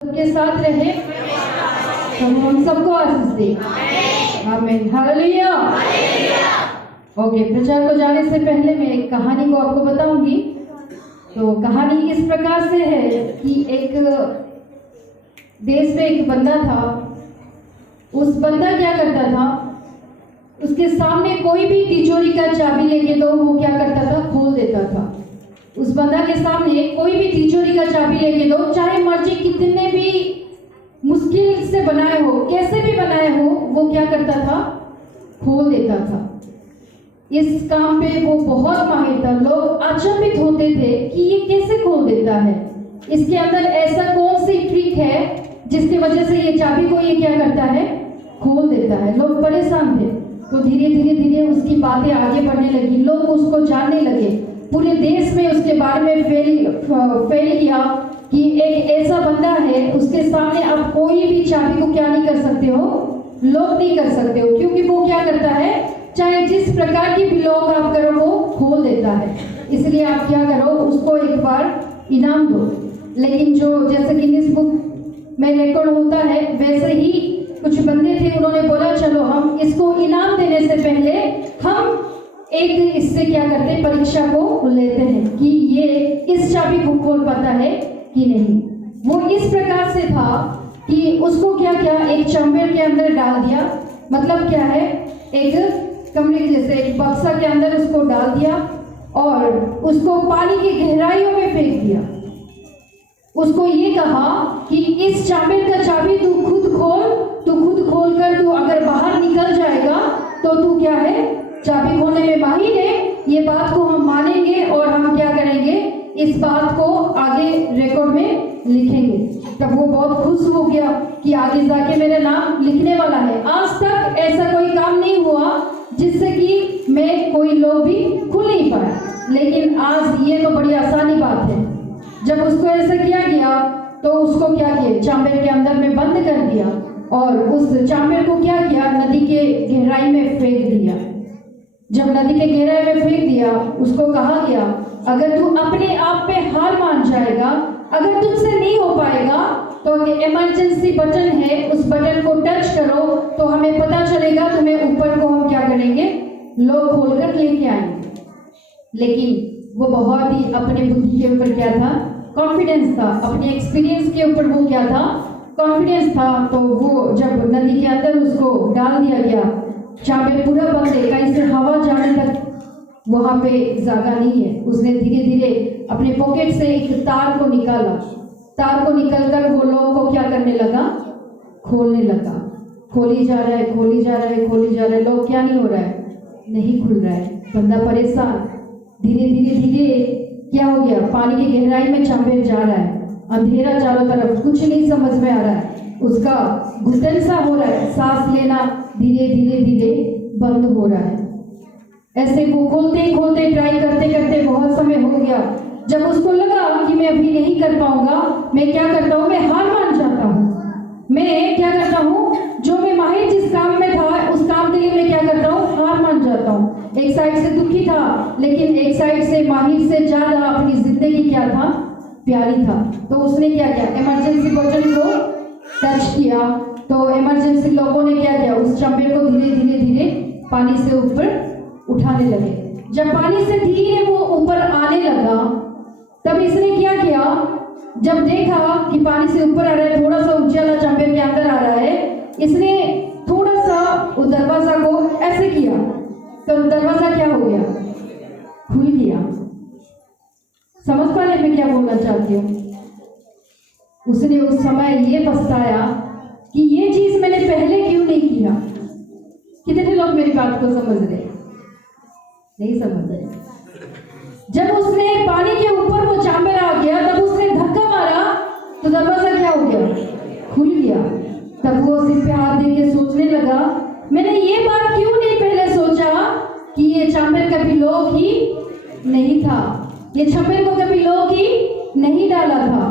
के साथ रहे, हम सबको आशीष दे। आमीन, हालेलुया। ओके, प्रचार को जाने से पहले मैं एक कहानी को आपको बताऊंगी। तो कहानी इस प्रकार से है कि एक देश में एक बंदा था। उस बंदा क्या करता था, उसके सामने कोई भी तिजोरी का चाबी लेके तो वो क्या करता था, खोल देता था। उस बंदा के सामने कोई भी तिजोरी का चाबी लेके दो, चाहे मर्जी कितने भी मुश्किल से बनाए हो, कैसे भी बनाए हो, वो क्या करता था, खोल देता था। इस काम पे वो बहुत माहिर था। लोग अचंभित होते थे कि ये कैसे खोल देता है, इसके अंदर ऐसा कौन सी ट्रिक है जिसकी वजह से ये चाबी को ये क्या करता है, खोल देता है। लोग परेशान थे। तो धीरे धीरे धीरे उसकी बातें आगे बढ़ने लगी, लोग उसको जानने लगे। पूरे देश में उसके बारे में फैल किया कि एक ऐसा बंदा है, उसके सामने आप कोई भी चाबी को क्या नहीं कर सकते हो, लॉक नहीं कर सकते हो, क्योंकि वो क्या करता है, चाहे जिस प्रकार की भी लॉक आप करो वो खोल देता है। इसलिए आप क्या करो, उसको एक बार इनाम दो। लेकिन जो जैसे गिनीज बुक में रिकॉर्ड होता है, वैसे ही कुछ बंदे थे, उन्होंने बोला चलो हम इसको इनाम देने से पहले हम एक इससे क्या करते हैं, परीक्षा को लेते हैं कि ये इस चाबी को खोल पाता है कि नहीं। वो इस प्रकार से था कि उसको क्या क्या एक चैम्बर के अंदर डाल दिया। मतलब क्या है, एक कमरे के जैसे एक बक्सा के अंदर उसको डाल दिया और उसको पानी की गहराइयों में फेंक दिया। उसको ये कहा कि इस चैम्बर का चाबी तू खुद खोल कर तू अगर बाहर निकल जाएगा तो तू क्या है, चाबी खोलने में माहिर है। ये बात को हम मानेंगे और हम क्या करेंगे, इस बात को आगे रिकॉर्ड में लिखेंगे। तब वो बहुत खुश हो गया कि आगे जाके मेरा नाम लिखने वाला है। आज तक ऐसा कोई काम नहीं हुआ जिससे कि मैं कोई लोग भी खुल नहीं पाए, लेकिन आज ये तो बड़ी आसानी बात है। जब उसको ऐसा किया गया तो उसको क्या किया, चैम्बर के अंदर में बंद कर दिया और उस चैम्बर को क्या किया, नदी के गहराई में फेंक दिया। जब नदी के गहराई में फेंक दिया, उसको कहा गया अगर तू अपने आप पे हार मान जाएगा, अगर तुमसे नहीं हो पाएगा तो इमरजेंसी बटन है, उस बटन को टच करो तो हमें पता चलेगा, तुम्हें ऊपर को हम क्या करेंगे, लोग खोलकर लेके आएंगे। लेकिन वो बहुत ही अपने बुद्धि के ऊपर क्या था, कॉन्फिडेंस था, अपने एक्सपीरियंस के ऊपर वो क्या था, कॉन्फिडेंस था। तो वो जब नदी के अंदर उसको डाल दिया गया, चाबी पूरा बंद है, कहीं से हवा जाने तक वहां पे जगह नहीं है। उसने धीरे धीरे अपने पॉकेट से एक तार को निकाला, तार को निकलकर वो लोग को क्या करने लगा, खोलने लगा। खोली जा रहा है, खोली जा रहा है, खोली जा रहा है, लोग क्या नहीं हो रहा है, नहीं खुल रहा है। बंदा परेशान। धीरे धीरे धीरे क्या हो गया, पानी की गहराई में चैम्बर जा रहा है, अंधेरा चारों तरफ, कुछ नहीं समझ में आ रहा है, उसका घुटन सा हो रहा है, सांस लेना धीरे धीरे धीरे बंद हो रहा है। ऐसे वो खोलते खोलते ट्राई करते करते बहुत समय हो गया। जब उसको लगा कि मैं अभी नहीं कर पाऊंगा, मैं क्या करता हूँ, मैं हार मान जाता हूँ। मैं क्या करता हूँ, जो मैं माहिर जिस काम में था उस काम के लिए मैं क्या करता हूँ, हार मान जाता हूँ। एक साइड से दुखी था, लेकिन एक साइड से माहिर से ज्यादा अपनी जिंदगी क्या था, प्यारी था। तो उसने क्या किया, इमरजेंसी बटन को टच किया। तो इमरजेंसी लोगों ने क्या किया, उस चैम्बर को धीरे धीरे धीरे पानी से ऊपर उठाने लगे। जब पानी से धीरे वो ऊपर आने लगा, तब इसने क्या किया, जब देखा कि पानी से ऊपर आ रहा है, थोड़ा सा उजाला चैम्बर के अंदर आ रहा है, इसने थोड़ा सा उस दरवाजा को ऐसे किया तो दरवाजा क्या हो गया, खुल गया। समझ पा रहे मैं क्या बोलना चाहती हूँ। उसने उस समय ये पछताया कि ये चीज मैंने पहले क्यों नहीं किया। कितने लोग मेरी बात को समझ रहे, नहीं समझ रहे। जब उसने पानी के ऊपर वो चैम्बर आ गया, तब उसने धक्का मारा तो दरवाजा क्या हो गया, खुल गया। तब वो सिर पे हाथ दे के सोचने लगा, मैंने ये बात क्यों नहीं पहले सोचा कि ये चैम्बर कभी लॉक ही नहीं था, ये चैम्बर को कभी लॉक ही नहीं डाला था।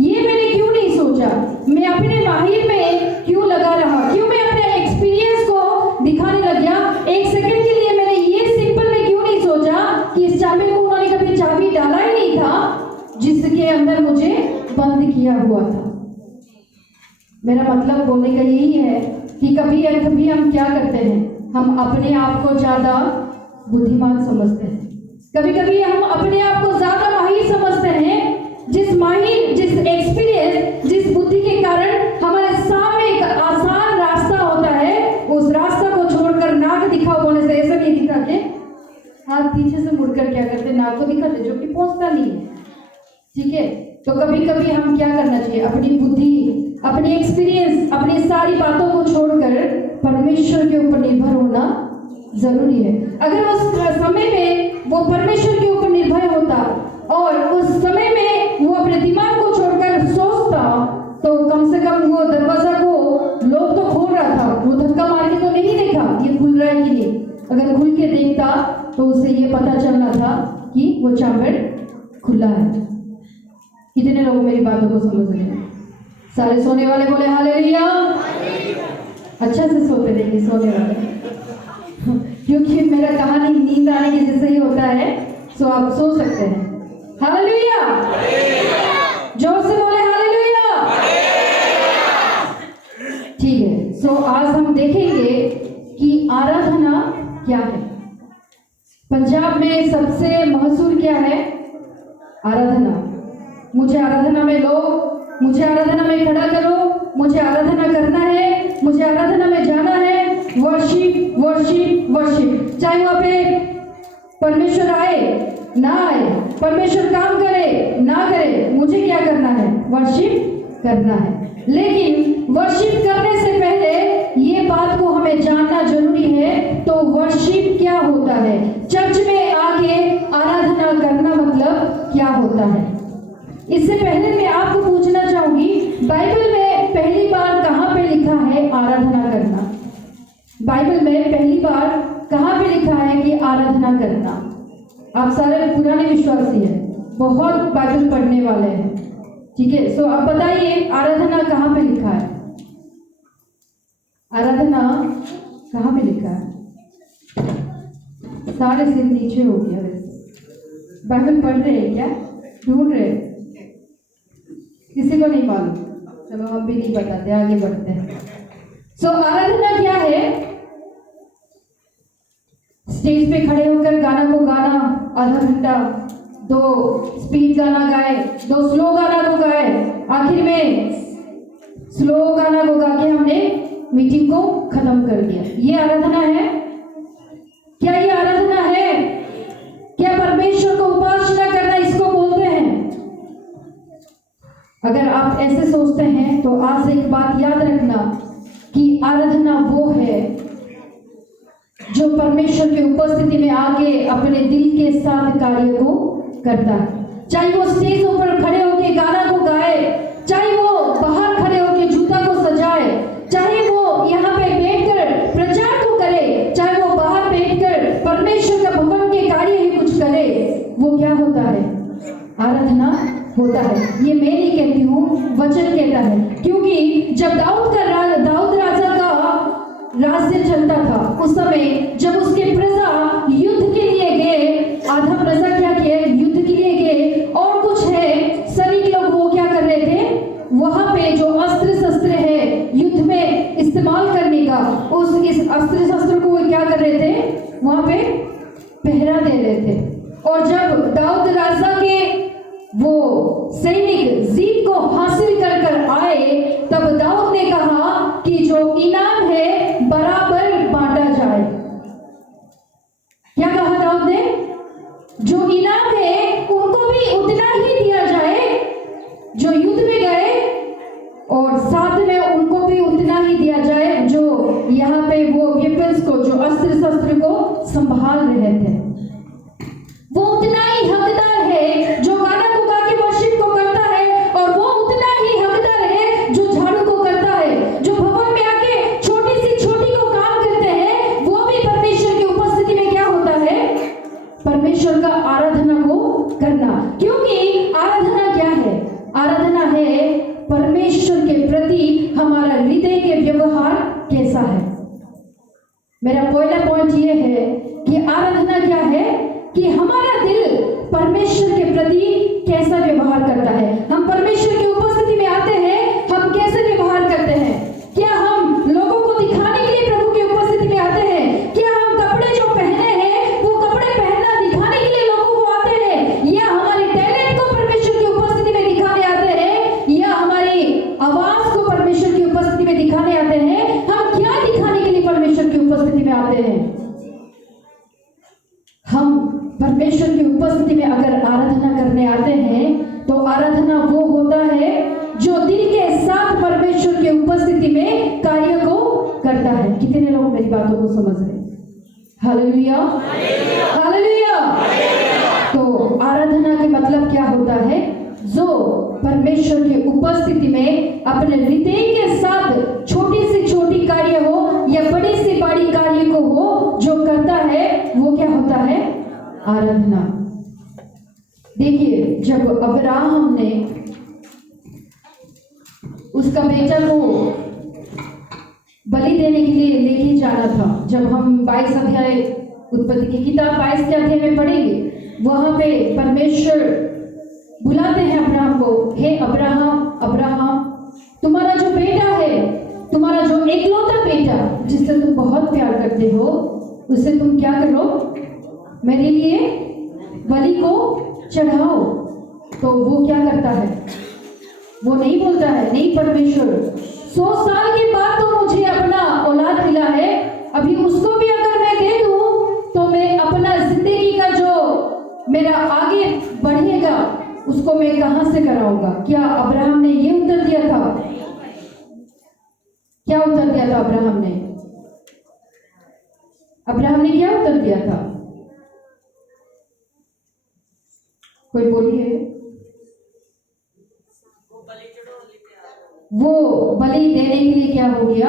ये मैंने क्यों नहीं सोचा, मैं अपने माहिर में क्यों लगा रहा, क्यों मैं अपने एक्सपीरियंस को दिखाने लग गया। एक सेकंड के लिए मैंने ये सिंपल में क्यों नहीं सोचा कि इस चैम्बर को उन्होंने कभी चाबी डाला ही नहीं था जिसके अंदर मुझे बंद किया हुआ था। मेरा मतलब बोलने का यही है कि कभी हम क्या करते हैं, हम अपने आप को ज़्यादा बुद्धिमान समझते हैं। कभी कभी हम अपने आप को ज़्यादा माहिर समझते हैं। जिस एक्सपीरियंस, जिस बुद्धि के कारण हमारे सामने एक आसान रास्ता होता है, उस रास्ता को छोड़कर नाक दिखाओ बोलने से, ऐसा नहीं दिखा के हाथ पीछे से मुड़कर क्या करते, नाक को दिखाते, जो कि पहुंचता नहीं है। ठीक है, तो कभी कभी हम क्या करना चाहिए, अपनी बुद्धि, अपनी एक्सपीरियंस, अपनी सारी बातों को छोड़कर परमेश्वर के ऊपर निर्भर होना जरूरी है। अगर उस समय में वो परमेश्वर के ऊपर निर्भर होता और उस समय में वो अपने दिमाग को छोड़कर सोचता, तो कम से कम वो दरवाजा को लोग तो खोल रहा था, वो धक्का मार के तो नहीं देखा ये खुल रहा है कि नहीं। अगर खुल के देखता तो उसे ये पता चलना था कि वो चैम्बर खुला है। कितने लोग मेरी बातों को समझ रहे हैं? सारे सोने वाले बोले हालेलुया। अच्छा से सोते देखिए सोने वाले क्योंकि मेरा कहानी नींद आने के जैसे ही होता है, सो आप सो सकते हैं। हालेलुया, जोर से बोले हालेलुया। ठीक है, सो आज हम देखेंगे कि आराधना क्या है। पंजाब में सबसे मशहूर क्या है? आराधना। मुझे आराधना में लो, मुझे आराधना में खड़ा करो, मुझे आराधना करना है, मुझे आराधना में जाना है। Worship worship worship. चाहे वहां पे परमेश्वर आए ना आए, परमेश्वर काम करे ना करे, मुझे क्या करना है? वर्शिप करना है। लेकिन वर्शिप करने से पहले ये बात को हमें जानना जरूरी है। तो वर्शिप क्या होता है? चर्च में आके आराधना करना मतलब क्या होता है? इससे पहले मैं आपको पूछना चाहूंगी, बाइबल में पहली बार कहां पे लिखा है आराधना करना? बाइबल में पहली बार कहां पे लिखा है कि आराधना करना? आप सारे पुराने विश्वासी हैं, बहुत बाइबल पढ़ने वाले हैं, ठीक है। सो अब बताइए आराधना कहां पे लिखा है? आराधना कहां पे लिखा है? सारे सिर नीचे हो गया। वैसे बाइबल पढ़ रहे हैं क्या? ढूंढ रहे? किसी को नहीं मालूम? चलो हम भी नहीं बताते, आगे बढ़ते हैं। सो आराधना क्या है? स्टेज पे खड़े होकर गाना को गाना, आधा घंटा, 2 स्पीड गाना गाए, 2 स्लो गाना को गाए, आखिर में स्लो गाना को गा के हमने मीटिंग को खत्म कर दिया। ये आराधना है क्या? ये आराधना है क्या? परमेश्वर को उपासना करना इसको बोलते हैं। अगर आप ऐसे सोचते हैं तो आज एक बात याद रखना कि आराधना वो है जो परमेश्वर की उपस्थिति में आके अपने दिल के साथ कार्य को करता है। चाहे वो स्टेज ऊपर खड़े होकर गाना को गाए, चाहे वो बाहर खड़े होकर जूता को सजाए, चाहे वो यहाँ पे बैठकर प्रचार को करे, चाहे वो बाहर बैठकर परमेश्वर का भवन के कार्य ही कुछ करे, वो क्या होता है? आराधना होता है। ये मैं नहीं कहती हूँ, वचन कहता है। क्योंकि जब दाऊद राजा का राज्य चलता था, उस समय जब उसके प्रजा युद्ध के लिए गए, आधा प्रजा क्या किए? युद्ध के लिए गए, और कुछ है सैनिक लोग वो क्या कर रहे थे? वहां पे जो अस्त्र शस्त्र है युद्ध में इस्तेमाल करने का, इस अस्त्र शस्त्र को क्या कर रहे थे? वहां पे पहरा दे रहे थे। और जब दाऊद राजा के वो सैनिक जीत को हासिल कर आए, तब दाऊद ने कहा कि जो इनाम है बराबर बांटा जाए। क्या कहा दाऊद ने? जो इनाम है उनको भी उतना ही दिया जाए जो युद्ध में गए, और साथ में उनको भी उतना ही दिया जाए जो यहाँ पे वो वेपन्स को, जो अस्त्र शस्त्र को संभाल रहे थे। वो उतना ही हकदार है जो गाना को गा के वर्शिप को करता है, और वो उतना ही हकदार है जो झाड़ू को करता है, जो भवन में आके छोटी सी छोटी को काम करते हैं। वो भी परमेश्वर की उपस्थिति में क्या होता है? परमेश्वर का आराधना को करना। क्योंकि आराधना क्या है? आराधना है परमेश्वर के प्रति हमारा हृदय के व्यवहार कैसा है। मेरा पहला पॉइंट ये है कि आराधना क्या है? कि हमारा दिल परमेश्वर के प्रति कैसा व्यवहार करता है। हम परमेश्वर की उपस्थिति में आते हैं, हम कैसे व्यवहार करते हैं? को समझ रहे हैं। Hallelujah, hallelujah. तो आराधना के मतलब क्या होता है? जो परमेश्वर की उपस्थिति में अपने हृदय के साथ छोटी से छोटी कार्य हो या बड़ी से बड़ी कार्य को हो जो करता है, वो क्या होता है? आराधना। देखिए, जब अब्राहम ने उसका बेटा को बलि देने के लिए लेके जाना था, जब हम 22 अध्याय उत्पत्ति की किताब 22 के अध्याय में पढ़ेंगे, वहां पे परमेश्वर बुलाते हैं अब्राहम को, हे अब्राहम, अब्राहम, तुम्हारा जो बेटा है, तुम्हारा जो एकलौता बेटा जिससे तुम बहुत प्यार करते हो, उसे तुम क्या करो? मेरे लिए बलि को चढ़ाओ। तो वो क्या करता है? वो नहीं बोलता है, नहीं परमेश्वर, 100 साल के बाद तो मुझे अपना औलाद मिला है, अभी उसको भी अगर मैं दे दूं तो मैं अपना जिंदगी का जो मेरा आगे बढ़ेगा उसको मैं कहां से कराऊंगा? क्या अब्राहम ने ये उत्तर दिया था? क्या उत्तर दिया था अब्राहम ने? अब्राहम ने क्या उत्तर दिया था? कोई बोलिए। वो बलि देने के लिए क्या हो गया?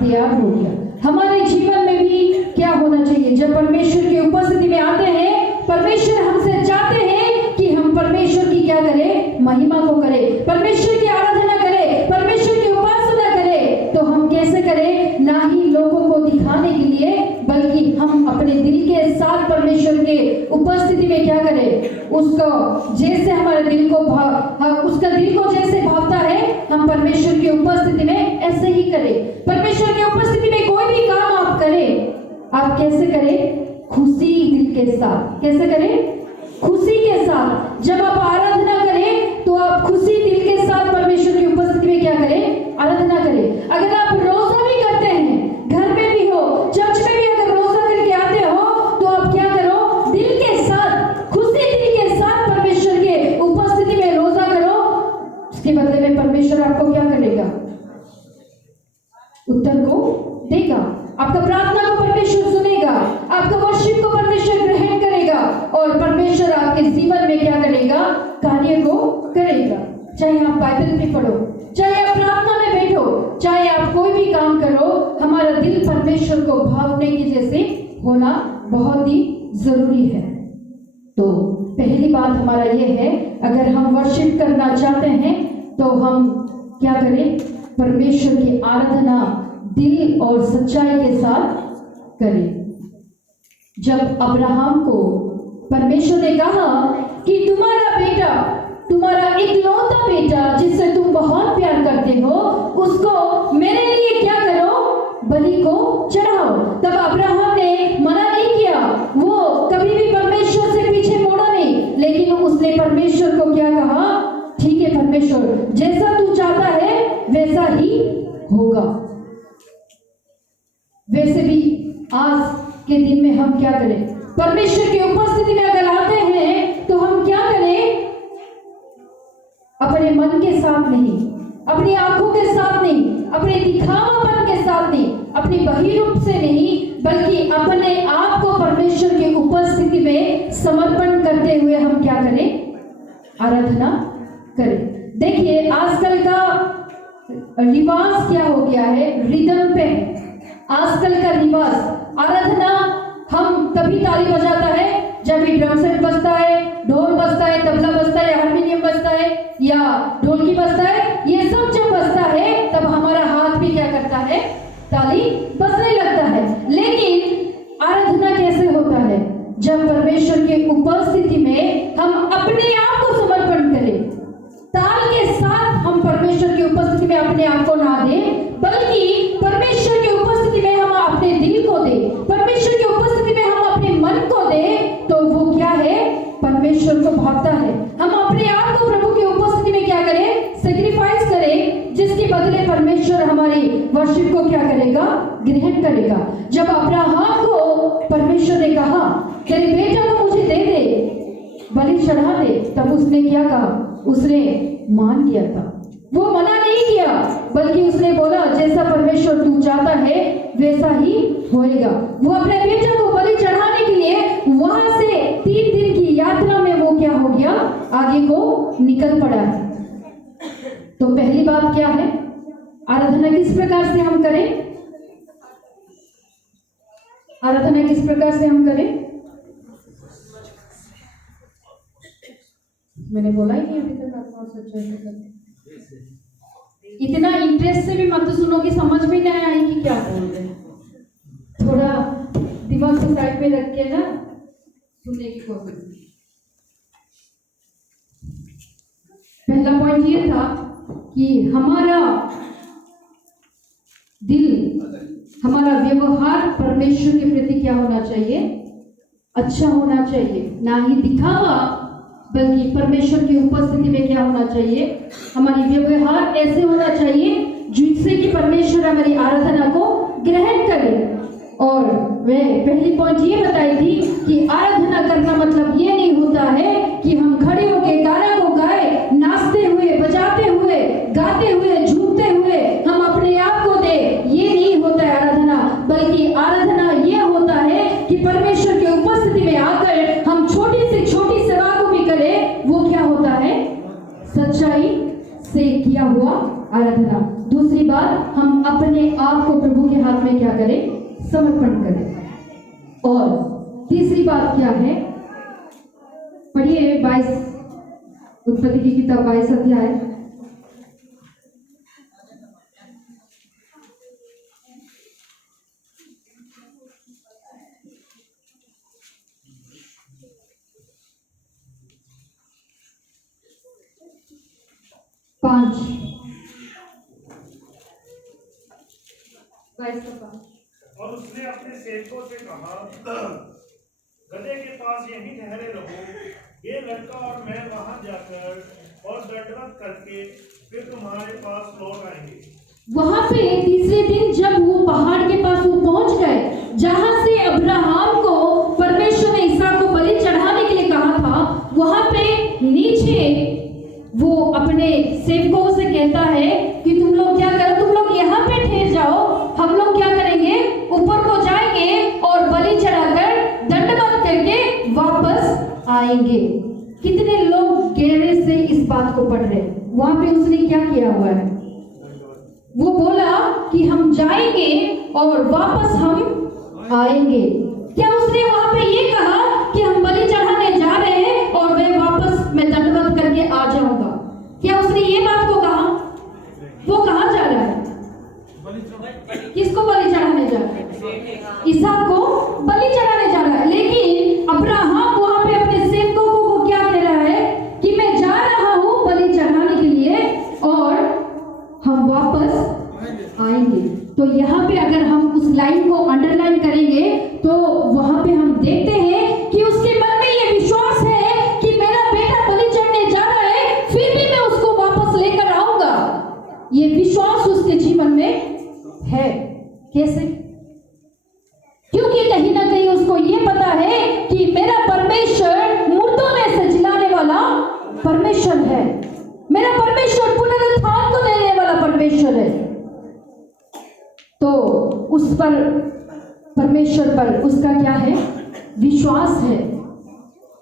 तैयार हो गया। हमारे जीवन में भी क्या होना चाहिए? जब परमेश्वर की उपस्थिति में आते हैं, परमेश्वर हमसे चाहते हैं कि हम परमेश्वर की क्या करें? महिमा को करें, परमेश्वर की आराधना करें, परमेश्वर की उपासना करें। तो हम कैसे करें? ना ही लोगों को दिखाने के लिए, बल्कि हम अपने दिल के साथ परमेश्वर के उपस्थिति में क्या करें? उसको जैसे हमारे दिल को उसका दिल को जैसे भावता है, हम परमेश्वर की उपस्थिति में ऐसे ही करें। परमेश्वर की उपस्थिति में कोई भी काम आप करें, आप कैसे करें? खुशी दिल के साथ। कैसे करें? खुशी के साथ। जब आप आराधना करें तो आप खुशी दिल के साथ परमेश्वर की उपस्थिति में क्या करें? आराधना करें। अगर आप रोजा भी करते हैं, घर में भी हो, चर्च में भी अगर रोजा करके आते हो, तो आप क्या करो? दिल के साथ, खुशी दिल के साथ परमेश्वर के उपस्थिति में रोजा करो। उसके बदले में परमेश्वर आपको क्या करेगा? उत्तर को देगा। आपका प्रार्थना को परमेश्वर सुनेगा, आपका वर्शिप को परमेश्वर ग्रहण करेगा, और परमेश्वर आपके जीवन में क्या करेगा? कार्य को करेगा। चाहे आप बाइबल में पढ़ो, चाहे आप प्रार्थना में बैठो, चाहे आप कोई भी काम करो, हमारा दिल परमेश्वर को भावने के जैसे होना बहुत ही जरूरी है। तो पहली बात हमारा यह है, अगर हम वर्शिप करना चाहते हैं तो हम क्या करें? परमेश्वर की आराधना दिल और सच्चाई के साथ करें। जब अब्राहम को परमेश्वर ने कहा कि तुम्हारा बेटा, तुम्हारा इकलौता बेटा जिससे तुम बहुत प्यार करते हो, उसको मेरे लिए क्या करो? बलि को चढ़ाओ। तब अब्राहम ने मना नहीं किया, वो कभी भी परमेश्वर से पीछे मोड़ा नहीं, लेकिन उसने परमेश्वर को क्या कहा? ठीक है परमेश्वर, जैसा तू चाहता है वैसा ही होगा। वैसे भी आज के दिन में हम क्या करें? परमेश्वर की उपस्थिति में अगर आते हैं तो हम क्या करें? अपने मन के साथ नहीं, अपनी आंखों के साथ नहीं, अपने दिखावापन के साथ नहीं, अपनी बहिरूप से नहीं, बल्कि अपने आप को परमेश्वर की उपस्थिति में समर्पण करते हुए हम क्या करें? आराधना करें। देखिए, आजकल का रिवाज क्या हो गया है? रिदम पे आजकल का रिवाज, आराधना हम तभी ताली बजाता है जब भी ड्रम सेट बजता है, ढोल बजता है, तबला बजता है, हारमोनियम बजता है या ढोलकी बजता है। ये सब जब बजता है तब हमारा हाथ भी क्या करता है? ताली बजने लगता है। लेकिन आराधना कैसे होता है? जब परमेश्वर की उपस्थिति में हम अपने आप को समर्पण करें, ताल के साथ हम परमेश्वर की उपस्थिति में अपने आप को ना दें, बल्कि परमेश्वर की उपस्थिति में हम अपने दिल को दें, परमेश्वर की उपस्थिति में हम अपने मन को दें, तो वो क्या है? परमेश्वर को भावता है। हम अपने आप को प्रभु की उपस्थिति में क्या करें? सैक्रिफाइस करें, जिसके बदले परमेश्वर हमारी वर्शिप को क्या करेगा? ग्रहण करेगा। जब अब्राहम को परमेश्वर ने कहा तेरे बेटा को मुझे दे दे, बलि चढ़ा दे, तब उसने क्या कहा? उसने मान लिया था। वो मना नहीं किया, बल्कि उसने बोला जैसा परमेश्वर तू चाहता है वैसा ही होएगा। वो अपने बेटे को बलि चढ़ाने के लिए वहां से 3 दिन की यात्रा में वो क्या हो गया, आगे को निकल पड़ा है। तो पहली बात क्या है, आराधना किस प्रकार से हम करें, आराधना किस प्रकार से हम करें। मैंने बोला ही नहीं अभी तक, आप और सच्चाई से करें। इतना इंटरेस्ट से भी मत सुनो कि समझ में नहीं आई कि क्या बोल रहे हैं। थोड़ा दिमाग को साइड पे रख के ना सुनने की कोशिश। पहला पॉइंट ये था कि हमारा दिल, हमारा व्यवहार परमेश्वर के प्रति क्या होना चाहिए, अच्छा होना चाहिए। ना ही दिखावा बल्कि परमेश्वर की उपस्थिति में क्या होना चाहिए, हमारी व्यवहार ऐसे होना चाहिए जिससे कि परमेश्वर हमारी आराधना को ग्रहण करे। और वह पहली पॉइंट ये बताई थी कि आराधना करना मतलब ये नहीं होता है कि हम खड़े होकर गाना को गाए, नाचते हुए, बजाते हुए, गाते हुए, झूमते हुए हम अपने आप को दे, ये नहीं होता है आराधना। बल्कि आराधना ये होता है कि परमेश्वर की उपस्थिति में आकर हम छोटी से छोटी सेवा को भी करें, वो क्या होता है, सच्चाई से किया हुआ आराधना। दूसरी बात, हम अपने आप को प्रभु के हाथ में क्या करें, समर्पण करें। और तीसरी बात क्या है, पढ़िए 22 उत्पत्ति की किताब 22 अध्याय। और उसने अपने सेवकों से कहा, गदहे के पास यहीं ठहरे रहो, ये लड़का और मैं वहां जाकर और दंडवत करके फिर तुम्हारे पास लौट आएंगे। वहां पे तीसरे दिन जब वो पहाड़ के पास वो पहुंच गए, जहां से अब्राहम को परमेश्वर ने इसहाक को बलि चढ़ाने के लिए कहा था, वहां पे नीचे वो अपने सेवकों से कहता है कि तुम लोग क्या करो, तुम लोग यहाँ पे ठहर जाओ, हम लोग क्या करेंगे, ऊपर को जाएंगे और बलि चढ़ाकर दंडवत करके वापस आएंगे। कितने लोग गहरे से इस बात को पढ़ रहे हैं। वहां पे उसने क्या किया हुआ है, वो बोला कि हम जाएंगे और वापस हम आएंगे। क्या उसने वहां पे ये कहा कि हम बलि चढ़ाने जा रहे हैं और मैं वापस मैं दंडवत करके आ जाऊंगा? क्या उसने ये बात को कहा? वो कहाँ जा रहा है, किसको बलि चढ़ाने जा रहा है? इसहाक को बलि चढ़ाने जा रहा है। लेकिन अब्राहम वहां पे अपने सेवकों को क्या कह रहा है कि मैं जा रहा हूं बलि चढ़ाने के लिए और हम वापस आएंगे। तो यहाँ पे अगर हम उस लाइन को अंडरलाइन करेंगे तो वहां पे हम देखते हैं कि उसके मन में ये विश्वास है कि मेरा बेटा बलि चढ़ने जा रहा है, फिर भी मैं उसको वापस लेकर आऊंगा। ये विश्वास उसके जीवन में है। कैसे? क्योंकि कहीं ना कहीं उसको ये पता है कि मेरा परमेश्वर मुर्दों में से जिलाने वाला परमेश्वर है, मेरा परमेश्वर पुनरुत्थान को देने वाला परमेश्वर है। तो उस पर, परमेश्वर पर उसका क्या है, विश्वास है।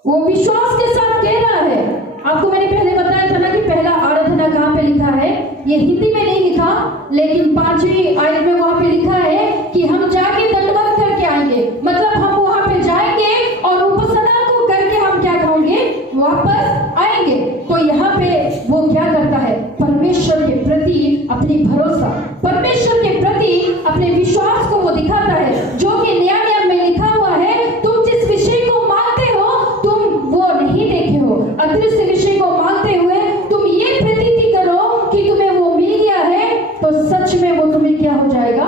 वो विश्वास के साथ कह रहा है। आपको मैंने पहले बताया था ना कि पहला आराधना कहाँ पे लिखा है, ये हिंदी में नहीं लिखा, लेकिन 5वीं आयत में वहां पे लिखा है कि हम जाके दंडवत करके आएंगे। मतलब हम वहां पे जाएंगे और उपासना को करके हम क्या करेंगे, वापस आएंगे। तो यहाँ पे वो क्या करता है, परमेश्वर के प्रति अपनी भरोसा, परमेश्वर के प्रति अपने विश्वास को वो दिखाता है, जो कि नया नियम में लिखा हुआ है, तुम जिस विषय को मांगते हो तुम वो नहीं देखे हो, अदृश्य विषय को मांगते हुए तुम ये प्रतीति करो कि तुम्हें वो मिल गया है, तो सच में वो तुम्हें क्या हो जाएगा,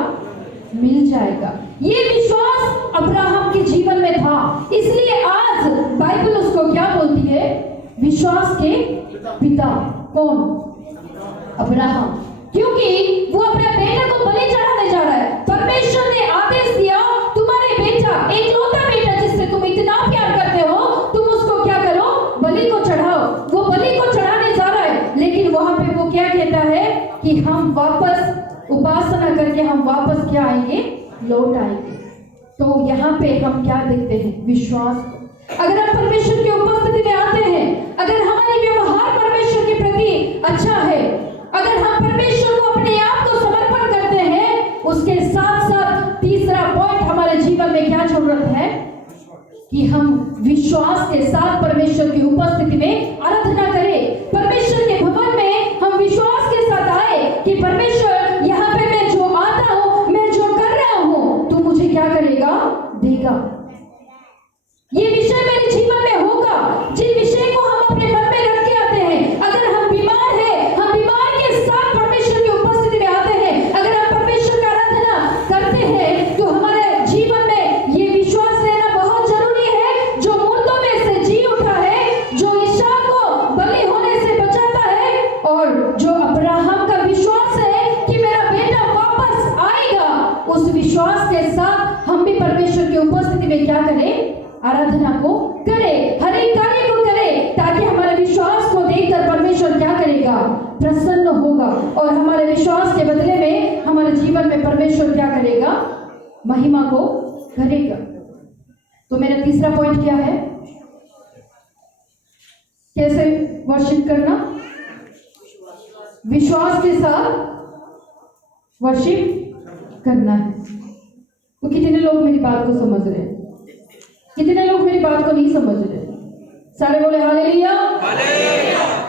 मिल जाएगा। ये विश्वास अब्राहम के जीवन में था, इसलिए आज बाइबल उसको क्या बोलती है, विश्वास के पिता। कौन? अब्राहम। क्योंकि वो अपने बेटे को बलि चढ़ाने जा रहा है। परमेश्वर ने आदेश दिया, तुम्हारे बेटा, एकलौता बेटा जिससे तुम इतना प्यार करते हो, तुम उसको क्या करो, बलि को चढ़ाओ। वो बलि को चढ़ाने जा रहा है, लेकिन वहां पे वो क्या कहता है कि हम वापस उपासना करके हम वापस क्या आएंगे, लौट आएंगे। तो यहाँ पे हम क्या देखते हैं? विश्वास। अगर हम परमेश्वर की उपस्थिति में आते हैं, अगर हमारी व्यवहार परमेश्वर के प्रति अच्छा है, अगर हम परमेश्वर को अपने आप को समर्पण करते हैं, उसके साथ साथ तीसरा पॉइंट हमारे जीवन में क्या जरूरत है? कि हम विश्वास के साथ परमेश्वर की उपस्थिति में आराधना करें। परमेश्वर के भवन में हम विश्वास के साथ आए कि परमेश्वर, यहाँ पे मैं जो आता हूं, मैं जो कर रहा हूं, तू मुझे क्या करेगा? देगा। ये विषय मेरे जीवन में होगा। जिन विषय को हम अपने मन में रख के आते हैं, अगर हम बीमार हैं, हम बीमार के साथ परमेश्वर की उपस्थिति में आते हैं, अगर हम परमेश्वर का आराधना करते हैं, तो हमारे जीवन में ये विश्वास रहना बहुत जरूरी है, जो मुर्दों में से जी उठा है, जो इसहाक को बलि होने से बचाता है, और जो अब्राहम का विश्वास है कि मेरा बेटा वापस आएगा, उस विश्वास के साथ हम भी परमेश्वर की उपस्थिति में क्या करें? आराधना को करें, हर एक कार्य को करें, ताकि हमारे विश्वास को देखकर परमेश्वर क्या करेगा? प्रसन्न होगा, और हमारे विश्वास के बदले में हमारे जीवन में परमेश्वर क्या करेगा? महिमा को करेगा। तो मेरा तीसरा पॉइंट क्या है? कैसे वर्शिप करना? विश्वास के साथ वर्शिप करना है। तो कितने लोग मेरी बात को समझ रहे हैं? कितने लोग मेरी बात को नहीं समझ रहे? सारे बोले हालेलुया।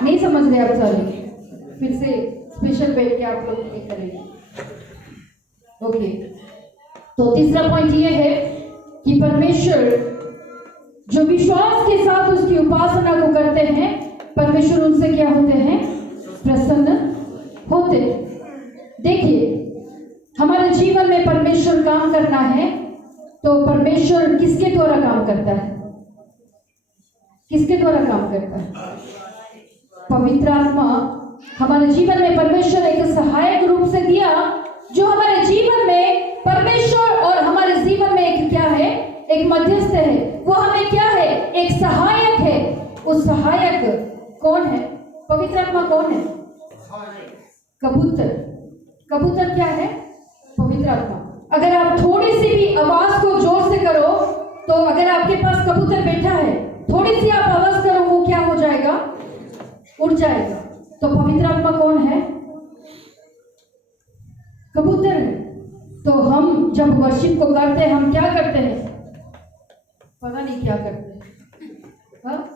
नहीं समझ रहे आप सारे? फिर से स्पेशल बैठ के आप लोग ये करेंगे। ओके, तो तीसरा पॉइंट ये है कि परमेश्वर जो विश्वास के साथ उसकी उपासना को करते हैं, परमेश्वर उनसे क्या होते हैं? प्रसन्न होते। देखिए, हमारे जीवन में परमेश्वर काम करना है, तो परमेश्वर किसके द्वारा काम करता है? किसके द्वारा काम करता है? पवित्र आत्मा हमारे जीवन में परमेश्वर एक सहायक रूप से दिया, जो हमारे जीवन में परमेश्वर और हमारे जीवन में एक क्या है? एक मध्यस्थ है। वो हमें क्या है? एक सहायक है। उस सहायक कौन है? पवित्र आत्मा कौन है? कबूतर। कबूतर क्या है? पवित्र आत्मा। अगर आप थोड़ी सी भी आवाज को जोर से करो, तो अगर आपके पास कबूतर बैठा है, थोड़ी सी आप आवाज करो, वो क्या हो जाएगा? उड़ जाएगा। तो पवित्र आत्मा कौन है? कबूतर है। तो हम जब वर्शिप को करते हैं, हम क्या करते हैं? पता नहीं क्या करते हैं। हाँ?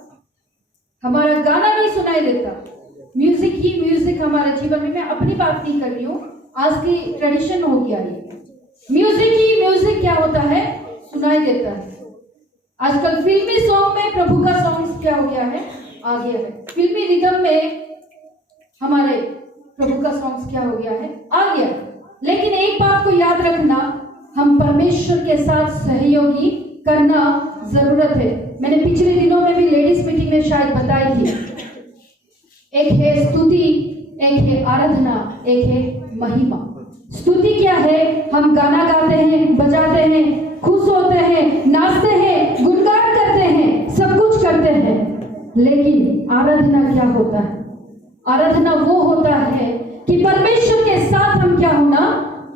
हमारा गाना नहीं सुनाई देता, म्यूजिक ही म्यूजिक हमारे जीवन में। मैं अपनी बात नहीं कर रही हूँ, आज की ट्रेडिशन हो गया ये। म्यूजिक ही म्यूजिक क्या होता है? सुनाई देता है। आजकल फिल्मी सॉन्ग में प्रभु का सॉन्ग क्या हो गया है? आ गया है। फिल्मी रिदम में हमारे प्रभु का सॉन्ग क्या हो गया है? आ गया। लेकिन एक बात को याद रखना, हम परमेश्वर के साथ सहयोगी करना जरूरत है। मैंने पिछले दिनों में भी लेडीज मीटिंग में शायद बताई थी, एक है स्तुति, एक है आराधना, एक है महिमा। स्तुति क्या है? हम गाना गाते हैं, बजाते हैं, खुश होते हैं, नाचते हैं, गुणगान करते हैं, सब कुछ करते हैं। लेकिन आराधना क्या होता है? आराधना वो होता है कि परमेश्वर के साथ हम क्या होना?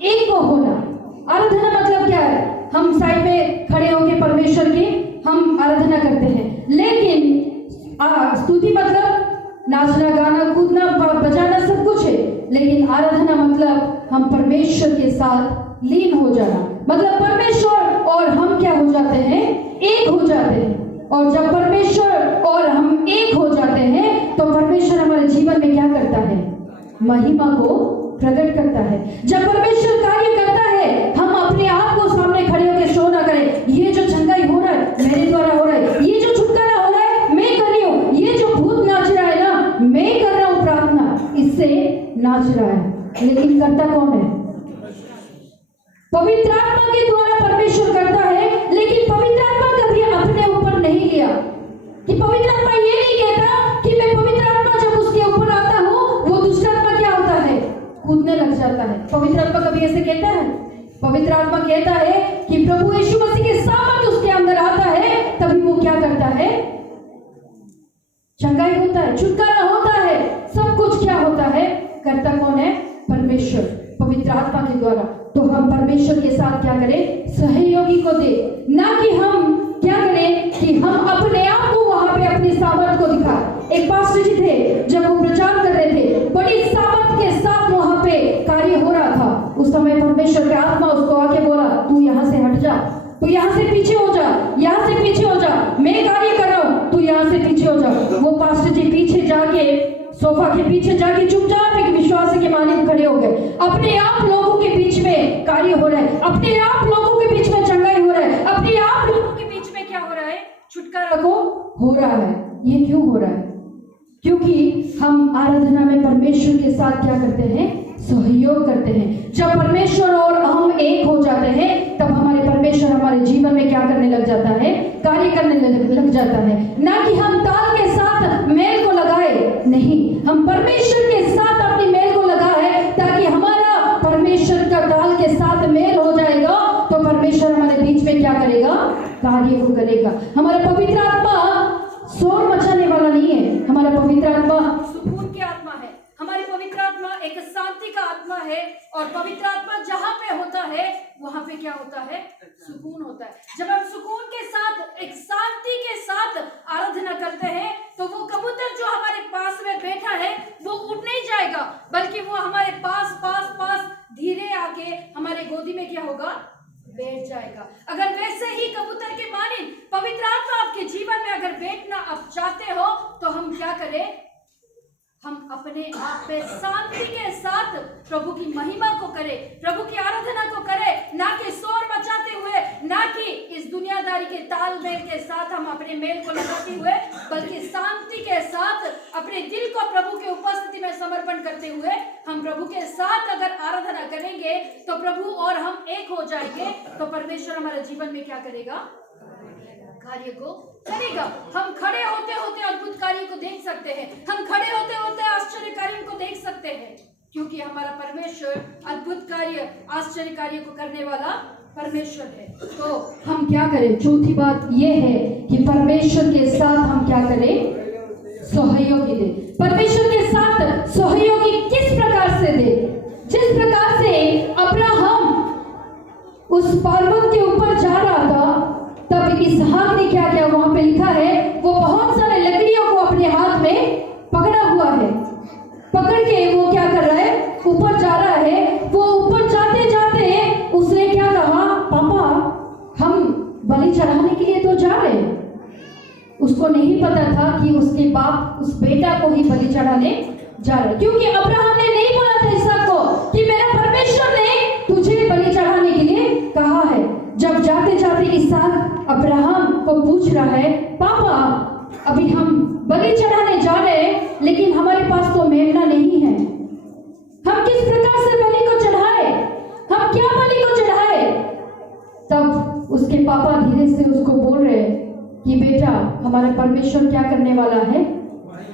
एक को होना। आराधना मतलब क्या है? हम साइड में खड़े होकर परमेश्वर की हम आराधना करते हैं। लेकिन स्तुति मतलब नाचना, गाना, कूदना, बजाना सब कुछ है। लेकिन आराधना मतलब हम परमेश्वर के साथ लीन हो जाना, मतलब परमेश्वर और हम क्या हो जाते हैं? एक हो जाते हैं। और जब परमेश्वर और हम एक हो जाते हैं, तो परमेश्वर हमारे जीवन में क्या करता है? महिमा को प्रकट करता है। जब परमेश्वर कार्य करता है, हम अपने आप को सामने खड़े होकर शो ना करें, ये जो चंगाई हो रहा है मेरे द्वारा हो रहा है, ये जो छुटकारा हो रहा है मैं कर रही हूँ, ये जो भूत नाच रहा है ना मैं कर रहा हूँ प्रार्थना, इससे नाच रहा है। लेकिन करता कौन है? पवित्र आत्मा के द्वारा परमेश्वर करता है। लेकिन पवित्र आत्मा कभी अपने ऊपर नहीं लिया, कि पवित्र आत्मा ये नहीं कहता कि मैं पवित्र आत्मा जब उसके ऊपर आता हूँ, वो दुष्ट आत्मा क्या होता है? कूदने लग जाता है। पवित्र आत्मा कभी ऐसे कहता है? पवित्र आत्मा कहता है कि प्रभु यीशु मसीह के सामर्थ उसके अंदर आता है, तभी वो क्या करता है? चंगाई होता है, छुटकारा होता है, सब कुछ क्या होता है? करता कौन है? परमेश्वर पवित्र आत्मा के द्वारा, तो हम परमेश्वर के साथ क्या करें, सहयोगी को दे, ना कि हम क्या करें कि हम अपने आप को वहां पे अपनी सामर्थ को दिखाएं। एक पास्टर जी थे, जब वो प्रचार कर रहे थे, बड़ी सामर्थ के साथ वहां पे कार्य हो रहा था। उस समय परमेश्वर का आत्मा उसको आके बोला, तू यहाँ से हट जा, तू यहाँ से पीछे हो जा, यहाँ से पीछे हो जा, मैं कार्य कर रहा हूँ, तू यहाँ से पीछे हो जा। वो पास्टर जी पीछे जाके, सोफा के पीछे जाके चुपचाप एक विश्वास के मालिक खड़े हो गए। अपने आप लोगों के बीच में कार्य हो रहा है, अपने आप लोगों के बीच में चंगाई हो रहा है, अपने आप लोगों के बीच में क्या हो रहा है, छुटकारा को हो रहा है। ये क्यों हो रहा है? क्योंकि हम आराधना में परमेश्वर के साथ क्या करते हैं, सहयोग करते हैं। जब परमेश्वर और हम एक हो जाते हैं, तब हमारे परमेश्वर हमारे जीवन में क्या करने लग जाता है, कार्य करने लग जाता है। ना कि हम ताल के साथ मेल को लगाए, नहीं, हम परमेश्वर के साथ अपनी मेल को लगाए, ताकि हमारा परमेश्वर का ताल के साथ मेल हो जाएगा, तो परमेश्वर हमारे बीच में क्या करेगा, कार्य को करेगा। हमारा पवित्र आत्मा शोर मचाने वाला नहीं है, हमारा पवित्र आत्मा सुकून की आत्मा है। हमारी पवित्र आत्मा एक शांति का आत्मा है, और पवित्र आत्मा जहाँ पे होता है वहां पे क्या होता है, सुकून होता है। जब हम सुकून के साथ, एक शांति के साथ आराधना करते हैं, तो वो कबूतर जो हमारे पास में बैठा है वो उड़ नहीं जाएगा, बल्कि वो हमारे पास पास पास धीरे आके हमारे गोदी में क्या होगा, बैठ जाएगा। अगर वैसे ही कबूतर के मानिन पवित्र आत्मा आपके जीवन में अगर बैठना आप चाहते हो, तो हम क्या करें, हम अपने आप में शांति के साथ प्रभु की महिमा को करें, प्रभु की आराधना को करें, ना कि शोर मचाते हुए, ना कि इस दुनियादारी के तालमेल के साथ हम अपने मेल को लगाते हुए, बल्कि शांति के साथ अपने दिल को प्रभु के उपस्थिति में समर्पण करते हुए हम प्रभु के साथ अगर आराधना करेंगे, तो प्रभु और हम एक हो जाएंगे, तो परमेश्वर हमारे जीवन में क्या करेगा, कार्य को करेगा। हम खड़े होते होते अद्भुत कार्य को देख सकते हैं, हम खड़े होते होते आश्चर्य कार्यों को देख सकते हैं, क्योंकि हमारा परमेश्वर अद्भुत कार्य, आश्चर्य कार्य को करने वाला परमेश्वर है। तो हम क्या करें, चौथी बात यह है कि परमेश्वर के साथ हम क्या करें, सहयोगी दे। परमेश्वर के साथ सहयोगी किस प्रकार से दे, जिस प्रकार से अब्राहम उस पर्वत के ऊपर जा रहा था, तब इसहाक ने क्या किया, वहां पे लिखा है, वो बहुत सारे लकड़ियों को अपने हाथ में पकड़ा हुआ है, पकड़ के वो क्या कर रहा है, ऊपर जा रहा है। वो ऊपर जाते जाते उसने क्या कहा, पापा हम बलि चढ़ाने के लिए तो जा रहे हैं। उसको नहीं पता था कि उसके बाप उस बेटा को ही बलि चढ़ाने जा रहा है, क्योंकि अब्राहम ने नहीं बोला था इसहाक को कि मेरा परमेश्वर ने तुझे बलि चढ़ाने के लिए कहा है। जब जाते जाते इसहाक अब्राहम को पूछ रहा है, पापा अभी हम बलि चढ़ाने जा रहे हैं, लेकिन हमारे पास तो मेमना नहीं है, हम किस प्रकार से बलि को चढ़ाए, हम क्या बलि को चढ़ाए। तब उसके पापा धीरे से उसको बोल रहे हैं कि बेटा हमारा परमेश्वर क्या करने वाला है,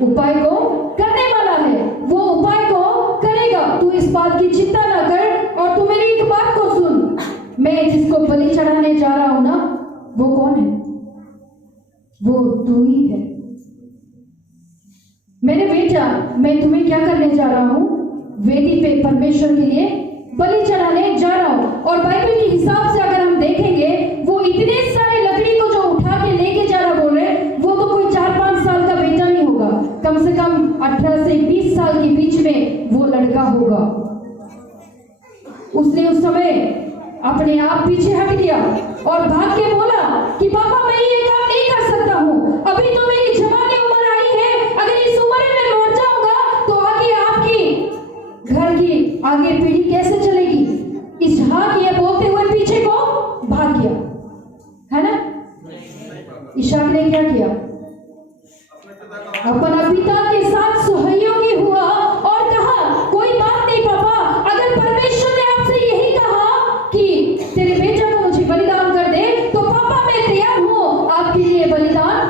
उपाय को करने वाला है, वो उपाय को करेगा, तू इस बात की चिंता ना कर। और तू मेरी एक बात को सुन, मैं जिसको बलि चढ़ाने जा रहा हूं ना, वो कौन है, वो तू ही है। मेरे बेटा मैं तुम्हें क्या करने जा रहा हूं, वेदी पे परमेश्वर के लिए बलि चढ़ाने जा रहा हूं। और बाइबल के हिसाब से अगर हम देखेंगे, वो इतने सारे लकड़ी को जो उठा के लेके जा रहा बोल रहे, वो तो कोई 4-5 साल का बेटा नहीं होगा, कम से कम 18 से 20 साल के बीच में वो लड़का होगा। उसने उस समय अपने आप पीछे हट गया और भाग के बोला कि पापा मैं ये काम नहीं कर सकता हूँ, अभी तो मेरी जवानी उम्र आई है, अगर इस उम्र में मर जाऊंगा तो आगे आपकी घर की आगे पीढ़ी कैसे चलेगी। इसहाक ये बोलते हुए पीछे को भाग गया, है ना। इसहाक ने क्या किया, अपना पिता के साथ सहयोगी हुआ और कहा कोई बात नहीं पापा, अगर परमेश्वर ने आपसे यही कहा कि तेरे बेटा को मुझे बलिदान कर दे, तो पापा मैं तैयार हूँ आपके लिए बलिदान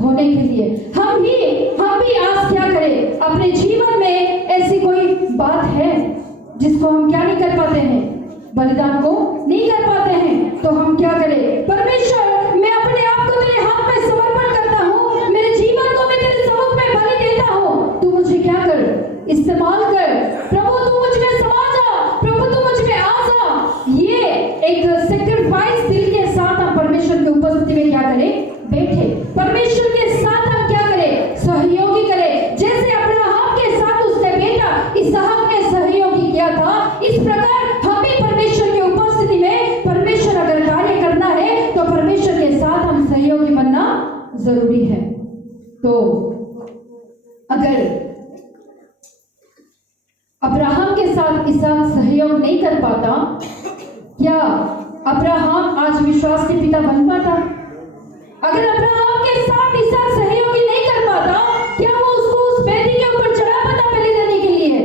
होने के लिए। हम भी आज क्या करें, अपने जीवन में ऐसी कोई बात है जिसको हम क्या नहीं कर पाते हैं, बलिदान को नहीं कर पाते हैं, तो हम क्या करें, परमेश्वर मैं अपने आप को तेरे हाथ में समर्पण करता हूँ, मेरे जीवन को मैं तेरे सम्मुख में बलि देता हूँ, तू मुझे क्या कर, इस्तेमाल कर प्रभु, तू मुझ में क्या अब्राहम आज विश्वास के पिता बन पाता? अगर अब्राहम के साथ इसहाक सहयोगी नहीं कर पाता, क्या वो उसको उस वेदी के ऊपर चढ़ा पाता बलि देने के लिए?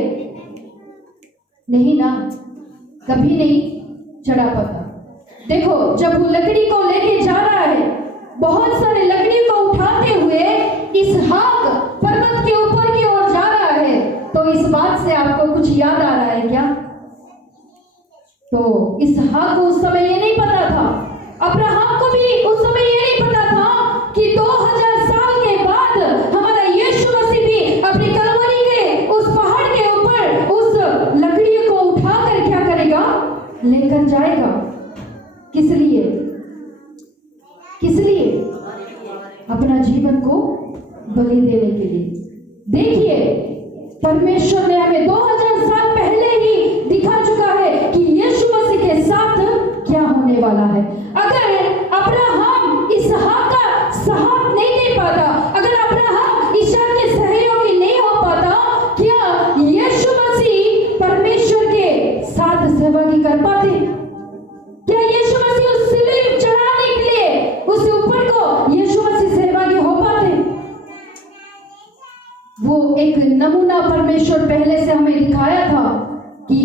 नहीं ना, कभी नहीं चढ़ा पाता। देखो, जब वो लकड़ी को लेके जा रहा है, बहुत सारे लकड़ी को उठाते हुए इसहाक पर्वत के ऊपर की ओर जा रहा है, तो इस बात से आपको कुछ याद आ रहा है क्या? तो इसहाक को उस समय ये नहीं पता था, अब्राहम को भी उस समय ये नहीं पता था कि 2000 साल के बाद हमारा यीशु मसीह भी अपनी कलवरी के उस पहाड़ के ऊपर उस लकड़ी को उठाकर क्या करेगा? लेकर जाएगा। किस लिए? किस लिए? अपना जीवन को बलि देने के लिए। देखिए, परमेश्वर ने हमें 2000 साल पहले ही दिखा चुका है कि यीशु मसीह के साथ क्या होने वाला है। अगर अब्राहम इसहाक का साथ नहीं दे पाता, अगर अब्राहम इसहाक के सहयोगी नहीं हो पाता, क्या यीशु मसीह परमेश्वर के साथ सहभागी कर पाते? क्या यीशु मसीह उस सिलवे चढ़ाने के लिए उस ऊपर को यीशु मसीह सहभागी हो पाते? वो एक नमूना परमेश्वर पहले से हमें दिखाया था कि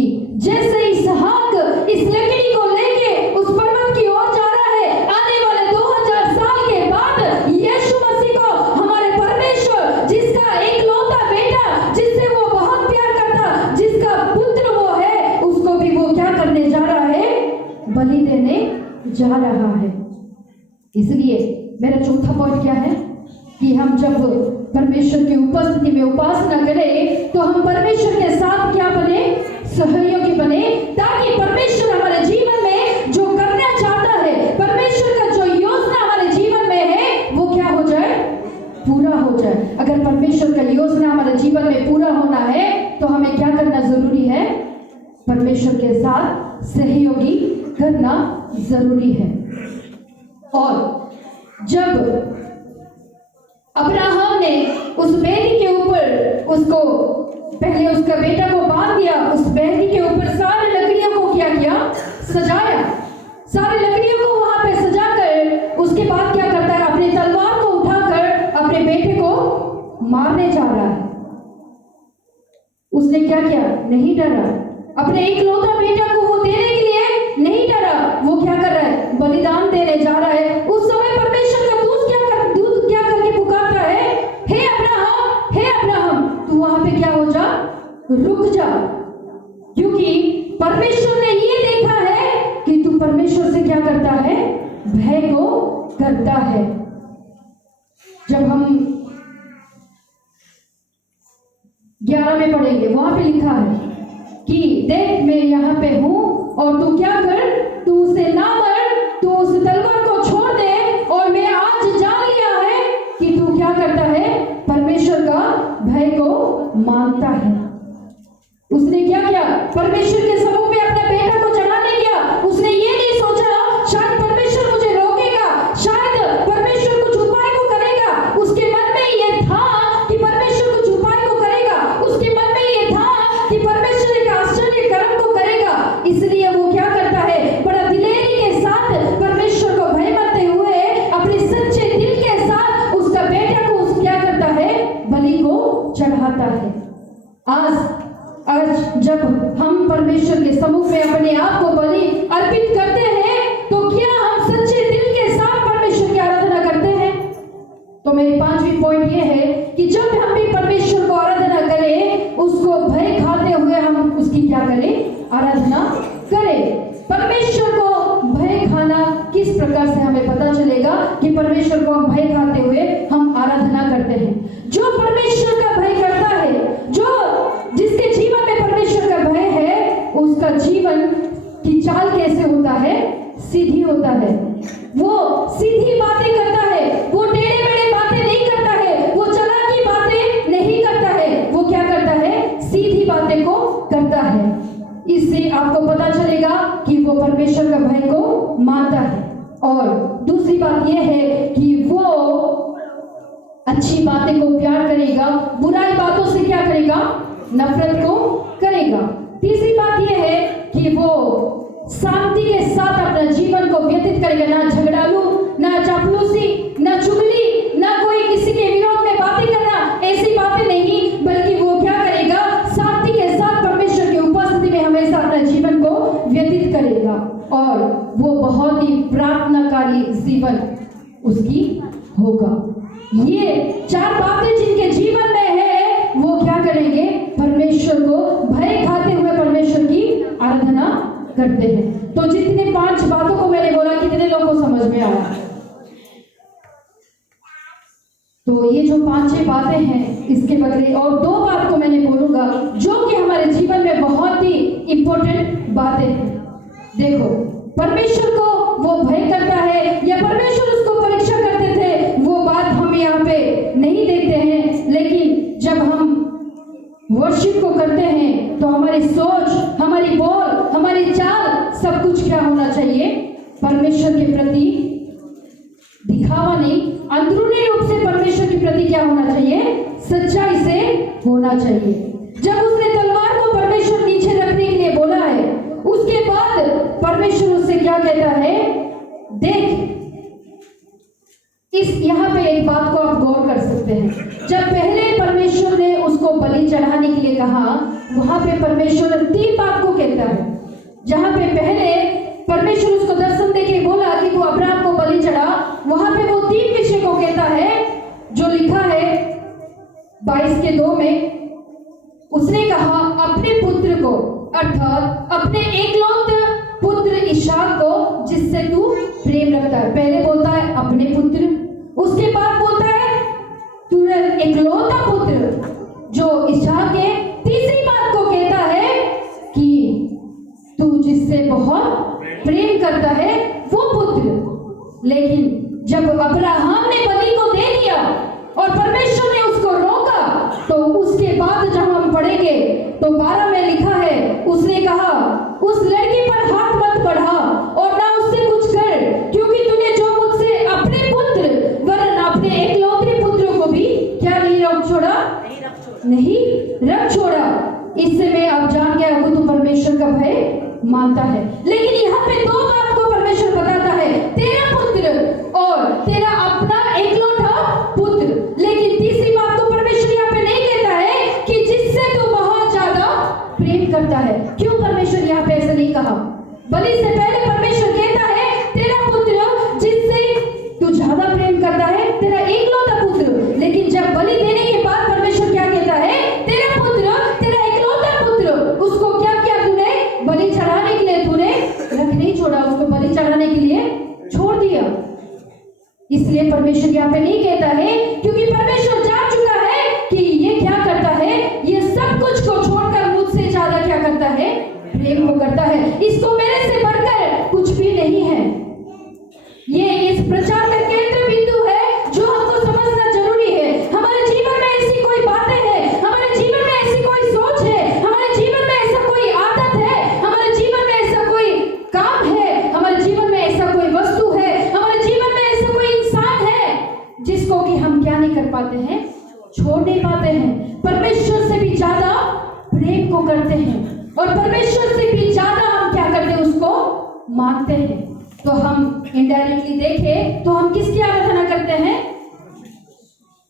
जैसे इसहाक इस लकड़ी को लेके उस पर्वत की ओर जा रहा है, आने वाले 2000 साल के बाद यीशु मसीह को हमारे परमेश्वर, जिसका एकलौता बेटा, जिससे वो बहुत प्यार करता, जिसका पुत्र वो है, उसको भी वो क्या करने जा रहा है? बलि देने जा रहा है। इसलिए मेरा चौथा पॉइंट क्या है कि हम जब परमेश्वर की उपस्थिति में उपासना करें तो हम परमेश्वर के साथ क्या बने? सहयोगी बने, ताकि परमेश्वर हमारे जीवन में जो करना चाहता है, परमेश्वर का जो योजना हमारे जीवन में है, वो क्या हो जाए? पूरा हो जाए। अगर परमेश्वर का योजना हमारे जीवन में पूरा होना है तो हमें क्या करना जरूरी है? परमेश्वर के साथ सहयोगी करना जरूरी है। और जब अब्राहम ने उस वेदी के ऊपर उसको पहले उसका बेटा को बांध दिया, उस वेदी के ऊपर सारे लकड़ियों को क्या किया? सजाया। सारे लकड़ियों को वहां पे सजाकर उसके बाद क्या करता है? अपनी तलवार को उठाकर अपने बेटे को मारने जा रहा है। उसने क्या किया? नहीं डरा। अपने इकलौता बेटा को वो देने के लिए नहीं डरा। वो क्या कर रहा है? बलिदान देने जा रहा है। उस समय परमेश्वर का दूत क्या करके पुकारता है? हे अब्राहम, हे अब्राहम, तू वहां पे क्या हो जा? रुक जा, क्योंकि परमेश्वर ने ये देखा है कि तू परमेश्वर से क्या करता है? भय को करता है। जब हम 11 में पढ़ेंगे, वहां पे लिखा है कि देख मैं यहाँ पे हूं और तू क्या कर? तू उसे ना मर, तू उस तलवार को छोड़ दे, और मैं आज जान लिया है कि तू क्या करता है? परमेश्वर का भय को मानता है। उसने क्या किया? परमेश्वर के समूह में अपने बेटा को चढ़ाने गया। उसने ये नहीं सोचा शायद परमेश्वर मुझे रोकेगा, शायद परमेश्वर कुछ उपाय को करेगा। उसके मन में ये था कि परमेश्वर कुछ उपाय को करेगा। उसके मन में ये था कि परमेश्वर एक आश्चर्य कर्म को करेगा। इसलिए वो क्या करता है? बड़ा दिलेरी के साथ परमेश्वर को भय मानते हुए अपने सच्चे दिल के साथ उसका बेटा को क्या करता है? बलि को चढ़ाता है। आज जब हम परमेश्वर के समूह में अपने आप को बलि अर्पित करते हैं, तो क्या हम सच्चे दिल के साथ परमेश्वर की आराधना करते हैं? तो मेरी 5वीं पॉइंट ये है कि जब हम भी परमेश्वर को आराधना करें, उसको भय खाते हुए हम उसकी क्या करें? आराधना करें। परमेश्वर को भय खाना किस प्रकार से हमें पता चलेगा कि परमेश्वर को हम भय खाते हुए हम आराधना करते हैं? जो परमेश्वर का भय करता है, जिसके जीवन में परमेश्वर का भय है, उसका जीवन की चाल कैसे होता है? सीधी होता है। वो सीधी बातें करता है, वो टेढ़े मेढ़े बातें नहीं करता है, वो चालाकी बातें नहीं करता है। वो क्या करता है? सीधी बातें को करता है। इससे आपको पता चलेगा कि वो परमेश्वर का भय को मानता है। और दूसरी बात यह है कि वो अच्छी बातें को प्यार करेगा, बुराई बातों से क्या करेगा? नफरत को करेगा। तीसरी बात यह है कि वो शांति के साथ अपना जीवन को व्यतीत करेगा, ना झगड़ालू, ना चापलूसी, ना चुगली, ना कोई किसी के विरोध में बातें करना, ऐसी बातें नहीं, बल्कि वो क्या करेगा, शांति के साथ परमेश्वर की उपस्थिति में हमेशा अपना जीवन को व्यतीत करेगा और वो बहुत ही प्रार्थनाकारी जीवन उसकी होगा। ये 4 बातें जिनके जीवन में है वो क्या करेंगे, परमेश्वर को भय खाते हुए परमेश्वर की आराधना करते हैं। तो जितने 5 बातों को मैंने बोला, कितने लोगों को समझ में आया? तो ये जो 5 बातें हैं, इसके बदले और 2 बात को मैंने बोलूंगा जो कि हमारे जीवन में बहुत ही इंपॉर्टेंट बातें हैं। देखो, परमेश्वर को वो भय करता है या परमेश्वर उसको परीक्षा करते थे, वो बात हम यहाँ पे नहीं देखते हैं, लेकिन जब हम वर्शिप को करते हैं तो हमारी सोच, हमारी बोल, हमारी चाल, सब कुछ क्या होना चाहिए, परमेश्वर के प्रति दिखावा नहीं, अंदरूनी रूप से परमेश्वर के प्रति क्या होना चाहिए, सच्चाई से होना चाहिए। जब उसने तलवार को परमेश्वर नीचे रखने के लिए बोला है, उसके बाद परमेश्वर उससे क्या कहता है, देख, इस यहाँ पे एक बात को आप गौर कर सकते हैं। जब पहले परमेश्वर ने उसको बलि चढ़ाने के लिए कहा, वहां पे परमेश्वर 3 बात को कहता है। जहां पे पहले परमेश्वर उसको दर्शन देके बोला कि तू अब्राहम को बलि चढ़ा, वहां पे वो 3 विषय को कहता है जो लिखा है 22:2 में। उसने कहा अपने पुत्र को, अर्थात अपने एकलौते पुत्र इसहाक को जिससे तू प्रेम रखता है। पहले बोलता है अपने पुत्र, उसके बाद बोलता है तू एकलौता पुत्र जो इसहाक है। तीसरी बात को कहता है कि तू जिससे बहुत प्रेम करता है वो पुत्र। लेकिन जब अब्राहम ने बलि को दे दिया और परमेश्वर ने उसको रोका, तो उसके बाद जब हम पढ़ेंगे तो 12 में लिखा है, उसने कहा उस लड़की पर हाथ मत बढ़ा और ना उससे कुछ कर, क्योंकि तूने जो मुझसे अपने पुत्र वरन अपने एकलौते पुत्र को भी क्या नहीं रख छोड़ा, नहीं रख छोड़ा। इससे मैं अब जान गया हूं तू परमेश्वर का भय मानता है। लेकिन यहाँ पे 2 बात को परमेश्वर बताता है, तेरा पुत्र और तेरा अपना एकलौता पुत्र। लेकिन तीसरी बात को परमेश्वर यहाँ पे नहीं कहता है कि जिससे तू बहुत ज्यादा प्रेम करता है। क्यों परमेश्वर यहाँ पे ऐसा नहीं कहा? बलि से पहले परमेश्वर कहता है तेरा पुत्र जिससे तू ज्यादा प्रेम करता है, तेरा एकलौता पुत्र। लेकिन जब बलि देने के बाद परमेश्वर क्या कहता है, तेरा पुत्र, तेरा एकलौता पुत्र, उसको क्या किया तूने, बलि चढ़ाने के लिए तूने रख नहीं छोड़ा, उसको बलि चढ़ाने के लिए छोड़ दिया। इसलिए परमेश्वर यहाँ पे नहीं कहता है, क्योंकि परमेश्वर जान चुका है कि ये क्या करता है, ये सब कुछ को छोड़कर मुझसे ज्यादा क्या करता है, प्रेम को करता है। इसको मेरे से बढ़कर कुछ भी नहीं है। ये इस प्रचार का केंद्र बिंदु है जो हमको समझना जरूरी है। हमारे जीवन में ऐसी कोई बातें हैं, हमारे जीवन में ऐसी कोई सोच है, हमारे जीवन में ऐसा कोई आदत है, हमारे जीवन में ऐसा कोई काम है, हमारे जीवन में ऐसा कोई वस्तु है, हमारे जीवन में ऐसा कोई इंसान है जिसको कि हम क्या नहीं कर पाते हैं, छोड़ नहीं पाते हैं। परमेश्वर से भी ज्यादा प्रेम को करते हैं और परमेश्वर से भी ज्यादा हम क्या करते हैं, उसको मानते हैं। तो हम इनडायरेक्टली देखें तो हम किसकी आराधना करते हैं,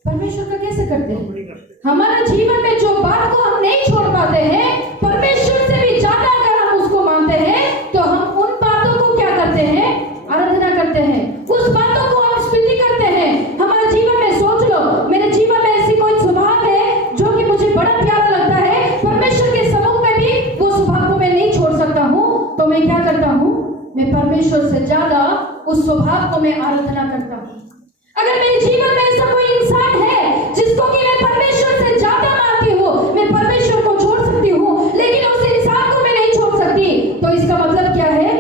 परमेश्वर का कैसे करते हैं? हमारा जीवन में जो बात को हम नहीं छोड़ पाते हैं, परमेश्वर से भी ज्यादा अगर हम उसको मानते हैं, तो हम उन बातों को क्या करते हैं, आराधना करते हैं, उस बातों को हम स्तुति करते हैं। हमारे जीवन में सोच लो, मेरे जीवन में ऐसी कोई स्वभाव है जो कि मुझे बड़ा प्यारा लगता है, परमेश्वर के सम्मुख में भी वो स्वभाव को मैं नहीं छोड़ सकता हूँ, तो मैं क्या करता हूँ, मैं परमेश्वर से ज्यादा उस स्वभाव को मैं आराधना करता हूँ। अगर मेरे जीवन में ऐसा कोई इंसान है जिसको कि मैं परमेश्वर से ज्यादा मानती हूँ, मैं परमेश्वर को छोड़ सकती हूँ लेकिन उस इंसान को मैं नहीं छोड़ सकती, तो इसका मतलब क्या है,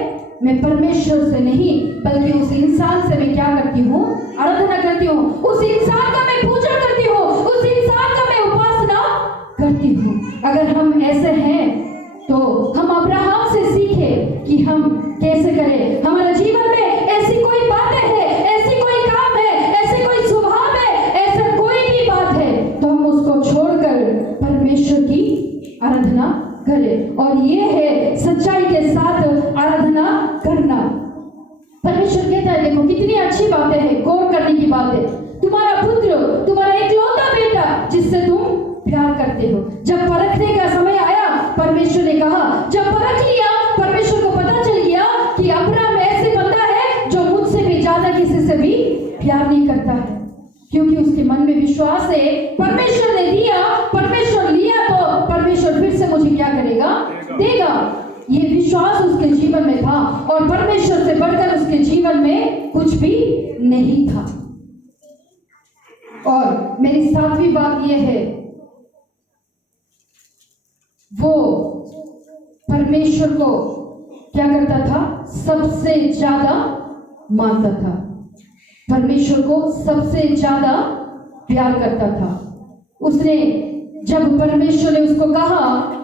मैं परमेश्वर से नहीं बल्कि उस इंसान से मैं क्या करती हूँ, आराधना करती हूँ, उस इंसान का मैं पूजा करती हूँ, उस इंसान का मैं उपासना करती हूँ। अगर हम ऐसे हैं तो हम अब्राहम से सीखे कि हम कैसे करें। हमारे जीवन में ऐसी कोई बातें है, ऐसी कोई काम है, ऐसे कोई स्वभाव है, ऐसा कोई भी बात है, तो हम उसको छोड़कर परमेश्वर की आराधना करें। और ये है सच्चाई के साथ आराधना कितनी अच्छी बातें हैं, गौर करने की बात है। तुम्हारा पुत्र, तुम्हारा इकलौता बेटा जिससे तुम प्यार करते हो, जब परखने का समय आया, परमेश्वर ने कहा, जब परख लिया, परमेश्वर को पता चल गया कि अब्राहम ऐसे बंदा है जो मुझसे भी ज्यादा किसी से भी प्यार नहीं करता है, क्योंकि उसके मन में विश्वास है, परमेश्वर ने दिया, परमेश्वर लिया तो परमेश्वर फिर से मुझे क्या करेगा, देगा। ये विश्वास उसके जीवन में था और परमेश्वर से बढ़कर उसके जीवन में कुछ भी नहीं था। और मेरी सातवीं बात यह है, वो परमेश्वर को क्या करता था, सबसे ज्यादा मानता था, परमेश्वर को सबसे ज्यादा प्यार करता था। उसने, जब परमेश्वर ने उसको कहा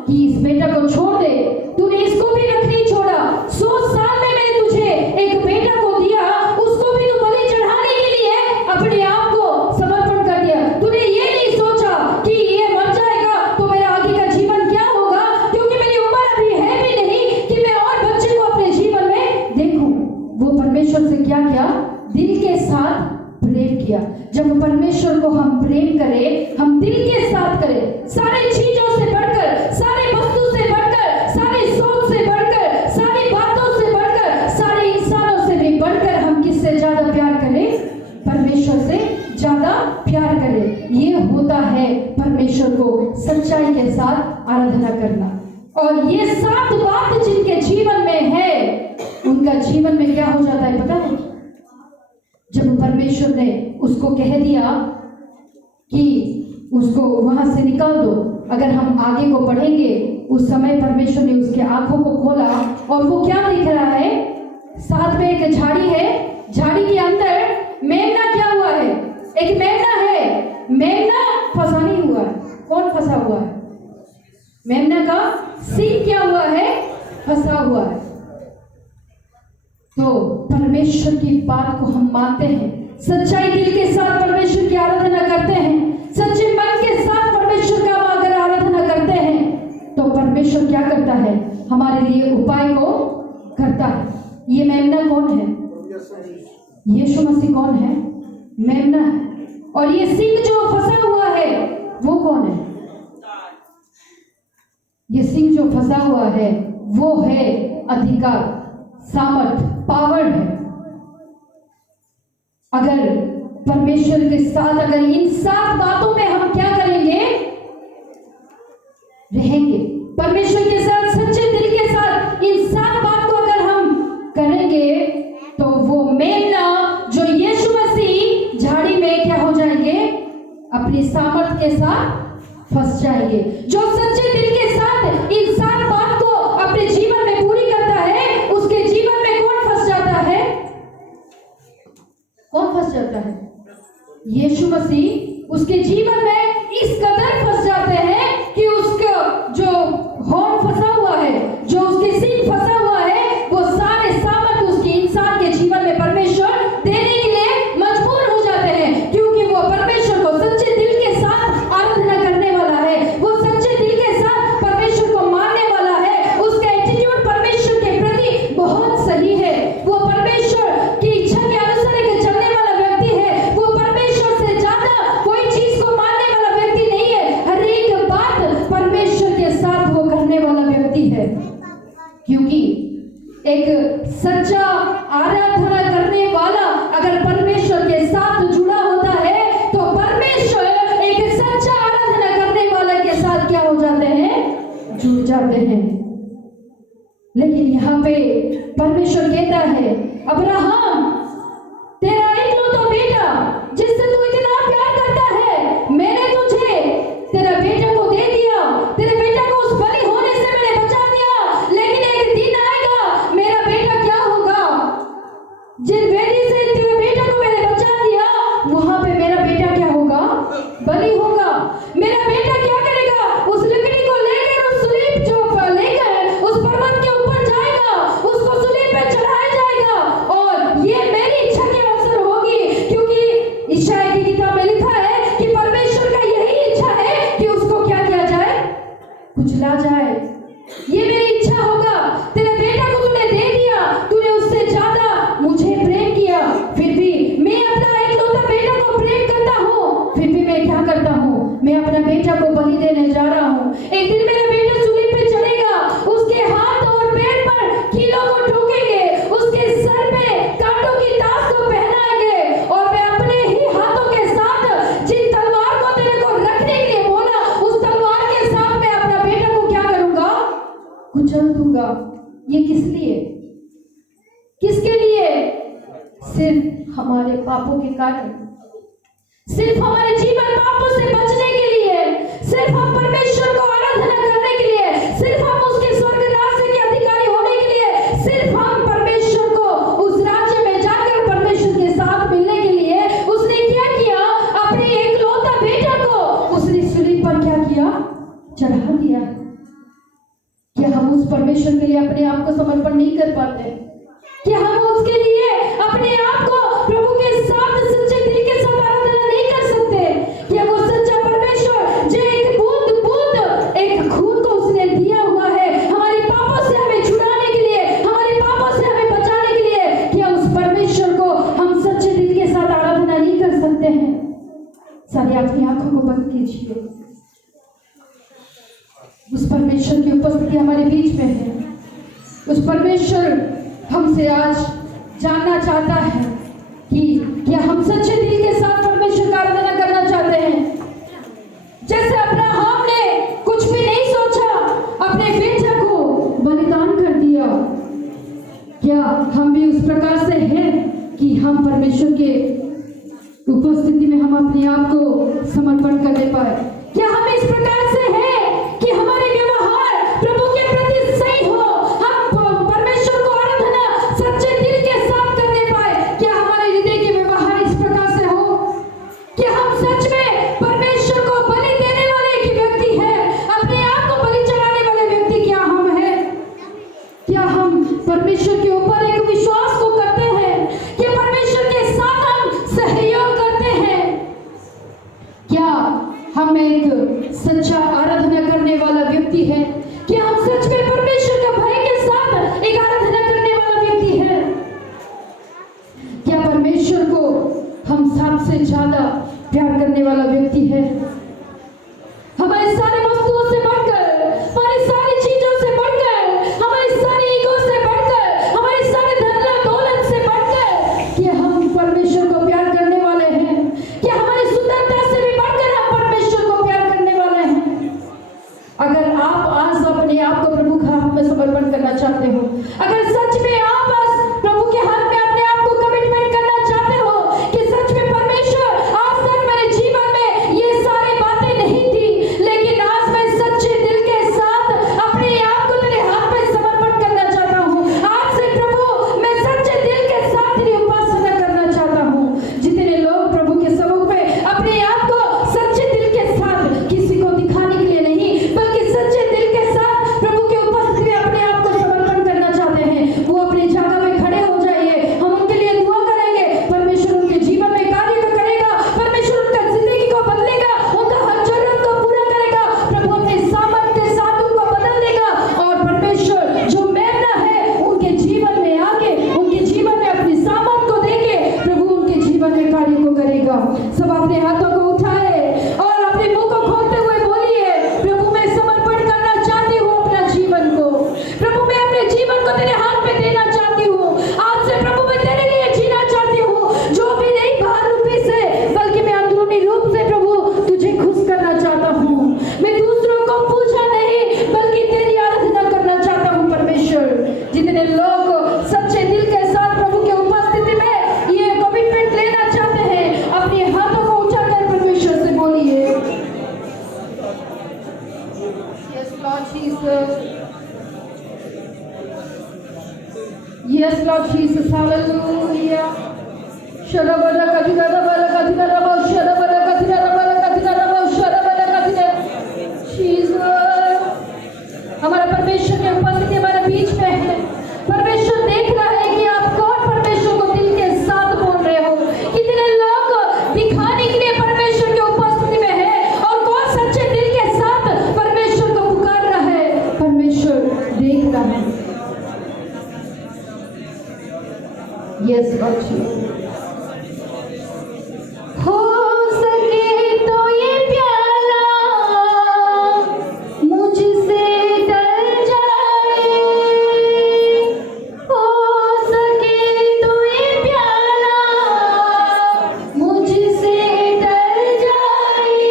कि इस बेटा को छोड़ दे, तूने इसको भी रख नहीं छोड़ा, 100 साल में मैंने तुझे एक बेटा को दिया, उसको भी तू बलि चढ़ाने के लिए अपने आप को समर्पण कर दिया। तूने ये नहीं सोचा कि ये मर जाएगा तो मेरा आगे का जीवन क्या होगा, क्योंकि मेरी उम्र अभी है भी नहीं कि मैं और बच्चे को अपने जीवन में देखूं। वो परमेश्वर से क्या किया, दिल के साथ प्रेम किया। जब परमेश्वर को हम प्रेम करें, हम दिल के साथ करें, सारी चीजों से बढ़कर, सारी वस्तु से बढ़कर, सारी सोच से बढ़कर, सारी बातों से बढ़कर, सारे इंसानों से भी बढ़कर हम किससे ज्यादा प्यार करें, परमेश्वर से ज्यादा प्यार करें। ये होता है परमेश्वर को सच्चाई के साथ आराधना करना। और ये 7 बात जिनके जीवन में है, उनका जीवन में क्या हो जाता है पता है? जब परमेश्वर ने उसको कह दिया कि उसको वहां से निकाल दो, अगर हम आगे को पढ़ेंगे, उस समय परमेश्वर ने उसके आंखों को खोला और वो क्या दिख रहा है, साथ में एक झाड़ी है, झाड़ी के अंदर मेमना क्या हुआ है, एक मेमना है, मेमना फंसा नहीं हुआ है। कौन फंसा हुआ है? मेमना का सींग क्या हुआ है, फंसा हुआ है। तो परमेश्वर की बात को हम मानते हैं, सच्चाई दिल के साथ परमेश्वर की आराधना करते हैं, सच्चे मन के साथ परमेश्वर का अगर आराधना करते हैं, तो परमेश्वर क्या करता है, हमारे लिए उपाय को करता है। ये मेमना कौन है? यीशु मसीह कौन है? मेमना है। और ये सींग जो फंसा हुआ है वो कौन है? ये सींग जो फंसा हुआ है वो है अधिकार, सामर्थ, पावर है। अगर परमेश्वर के साथ, अगर इन 7 बातों में हम क्या करेंगे, रहेंगे, परमेश्वर के साथ सच्चे दिल के साथ इन 7 बात को अगर हम करेंगे, तो वो मेमना जो यीशु मसीह झाड़ी में क्या हो जाएंगे, अपनी सामर्थ के साथ फंस जाएंगे। जो सच्चे दिल के साथ इन 7 बात को अपने जीवन में पूरी करता है, उसके जीवन में कौन फंस जाता है? कौन फंस जाता है? यीशु मसीह उसके जीवन में इस कदर फंस जाते हैं कि उसका जो हॉर्न फंसा हुआ है, जो उसके सींग फंसा हुआ है, वो सारे सामर्थ उसके इंसान के जीवन में परमेश्वर देने के लिए मजबूर हो जाते हैं, क्योंकि वो परमेश्वर को सच्चे दिल के साथ आराधना करने वाला है, वो सच्चे दिल के साथ परमेश्वर को मानने वाला है, उसका एटीट्यूड परमेश्वर के प्रति बहुत सही है, वो परमेश्वर की इच्छा के अनुसार एक चलने वाला व्यक्ति है, वो परमेश्वर से ज्यादा कोई चीज को मानने वाला व्यक्ति नहीं है, हर एक बात परमेश्वर के साथ वो करने वाला व्यक्ति है। क्योंकि एक सच्चा आराधना करने वाला अगर परमेश्वर के साथ जुड़ा होता है, तो परमेश्वर एक सच्चा आराधना करने वाले के साथ क्या हो जाते हैं, जुड़ जाते हैं। लेकिन यहाँ पे परमेश्वर कहता है, अब्राहम, तेरा इकलौता बेटा जिससे तू इतना प्यार करता है, मैंने तुझे तेरा बेटा को दे दिया, तेरे बेटा को उस बलि होने से मैंने बचा दिया, लेकिन एक दिन आएगा, मेरा बेटा क्या होगा, जिन वेदी से तेरे बेटा को मैंने बचा दिया, वहां पे मेरा बेटा क्या होगा, बलि होगा। मेरा बेटा क्या करेगा, उस लकड़ी को लेकर, उस सूलीब जो लेकर उस पर्वत के ऊपर जाएगा, उसको सूलीब पे चढ़ाया जाएगा, और ये मेरी इच्छा के अनुसार होगी, क्योंकि इशाया की किताब में लिखा है कि परमेश्वर का यही इच्छा है कि उसको क्या किया जाए, कुचला जाए। ये मेरी इच्छा होगा। तेरे बेटा को तूने दे दिया, तूने उससे ज्यादा मुझे प्रेम किया, फिर किस लिए? किसके लिए? सिर्फ हमारे पापों के कारण, सिर्फ हमारे जीवन पापों से बचने के लिए, सिर्फ हम परमेश्वर को आराधना करने के लिए, सिर्फ हम उसके स्वर्ग राज्य के अधिकारी होने के लिए, सिर्फ हम परमेश्वर को उस राज्य में जाकर परमेश्वर के साथ मिलने के लिए उसने क्या किया? अपने एकलौता बेटा को उसने सूली पर क्या किया? चढ़ा दिया। क्या हम उस परमेश्वर के लिए अपने आप को समर्पण नहीं कर पाते? क्या हम उसके लिए अपने आप को प्रभु के साथ सच्चे दिल के साथ आराधना नहीं कर सकते? क्या वो सच्चा परमेश्वर जो एक बूंद बूंद एक खून को उसने दिया हुआ है हमारे पापों से हमें छुड़ाने के लिए, हमारे पापों से हमें बचाने के लिए, क्या उस परमेश्वर को हम सच्चे दिल के साथ आराधना नहीं कर सकते हैं? सारी अपनी आंखों को बंद कीजिए। उस परमेश्वर की उपस्थिति हमारे बीच में है। उस परमेश्वर हमसे आज जानना चाहता है कि क्या हम सच्चे दिल के साथ परमेश्वर का आराधना करना चाहते हैं? जैसे अब्राहम ने कुछ भी नहीं सोचा, अपने बेटे को बलिदान कर दिया। क्या हम भी उस प्रकार से हैं कि हम परमेश्वर के उपस्थिति में हम अपने आप को समर्पण करने पाए? क्या हम इस प्रकार से हैं कि हमारे व्यवहार प्रभु के प्रति सही हो, हम परमेश्वर को आराधना सच्चे दिल के साथ करने पाए? क्या हमारे हृदय के व्यवहार इस प्रकार से हो कि हम सच में परमेश्वर को बलि देने वाले एक व्यक्ति है, अपने आप को बलि चढ़ाने वाले व्यक्ति क्या हम हैं? क्या हम परमेश्वर के ऊपर एक विश्वास को करते हैं? क्या परमेश्वर के साथ हम सहयोग करते हैं? क्या हम एक सच्चा आराधना करने वाला व्यक्ति है? क्या हम सच में परमेश्वर का भय के साथ एक आराधना करने वाला व्यक्ति है? क्या परमेश्वर को हम सबसे ज्यादा प्यार करने वाला व्यक्ति है? हमारे सारे वस्तुओं से बढ़कर, हमारी सारी चीजों से बढ़कर, हमारी सारी ईगो से बढ़कर, हमारे सारे धन दौलत से बढ़कर क्या हम परमेश्वर को प्यार करने वाले हैं? क्या हमारी सुंदरता से भी बढ़कर हम परमेश्वर को प्यार करने वाले हैं? अगर आप आज अपने आप को प्रभु के हाथ में समर्पण करना चाहते हो, अगर सच में आप आज प्रभु के हाथ में अपने आप को कमिटमेंट करना चाहते हो कि सच में परमेश्वर आज तक मेरे जीवन में ये सारी बातें नहीं थी, लेकिन आज मैं सच्चे दिल के साथ अपने आप को तेरे हाथ में समर्पण करना चाहता हूँ। आज से प्रभु मैं सच्चे दिल के साथ तेरी उपासना करना चाहता हूँ। जितने लोग प्रभु के सम्मुख में अपने आप को सच्चे दिल के साथ किसी को दिखाने के लिए नहीं, बल्कि सच्चे दिल के साथ प्रभु के उपस्थिति में अपने आप को समर्पण करना चाहते हैं, वो अपनी जगह में खड़े हो जाइए। हम उनके लिए दुआ करेंगे। परमेश्वर उनके जीवन में कार्य करेगा, परमेश्वर उनका जिंदगी को बदलेगा, उनका हर जरूरत को पूरा करेगा। प्रभु अपने सामर्थ के साथ उनको बदल देगा और परमेश्वर जो मेमना है उनके जीवन में आके, उनके जीवन में अपनी सामर्थ को देके प्रभु उनके जीवन में कार्य को करेगा। सब अपने हाथों को उठाए और अपने मुंह को खोलते हुए बोलिए, प्रभु मैं समर्पण करना चाहती हूँ अपना जीवन को। प्रभु मैं अपने जीवन को तेरे हाथ में देना चाहती हूँ। आज से प्रभु मैं तेरे लिए जीना चाहती हूँ, जो भी नहीं बाहर रूपी से बल्कि मैं अंदरूनी रूप से प्रभु तुझे खुश करना चाहता हूँ। मैं दूसरों को पूछा नहीं बल्कि तेरी आराधना करना चाहता हूँ। परमेश्वर जितने लोग सच्चे दिल के साथ प्रभु के उपस्थिति में ये कमिटमेंट लेना चाहते हैं, अपने हाथों को उठाकर परमेश्वर से बोलिए, Yes Lord Jesus, Yes Lord Jesus, Hallelujah. Sharabada kathira bala kathira bala sharabada kathira bala kathira bala sharabada kathira Jesus. हमारा परमेश्वर की उपस्थिति हमारे बीच में है। परमेश्वर देख रहा है कि आप कौन परमेश्वर को दिल के साथ बोल रहे हो। कितने लोग दिखाने के लिए परमेश्वर की उपस्थिति में है और कौन सच्चे दिल के साथ परमेश्वर को पुकार रहा है। परमेश्वर देख रहा है। Yes Lord. हो सके तो ये प्याला मुझसे टल जाए, हो सके तो ये प्याला मुझसे टल जाए।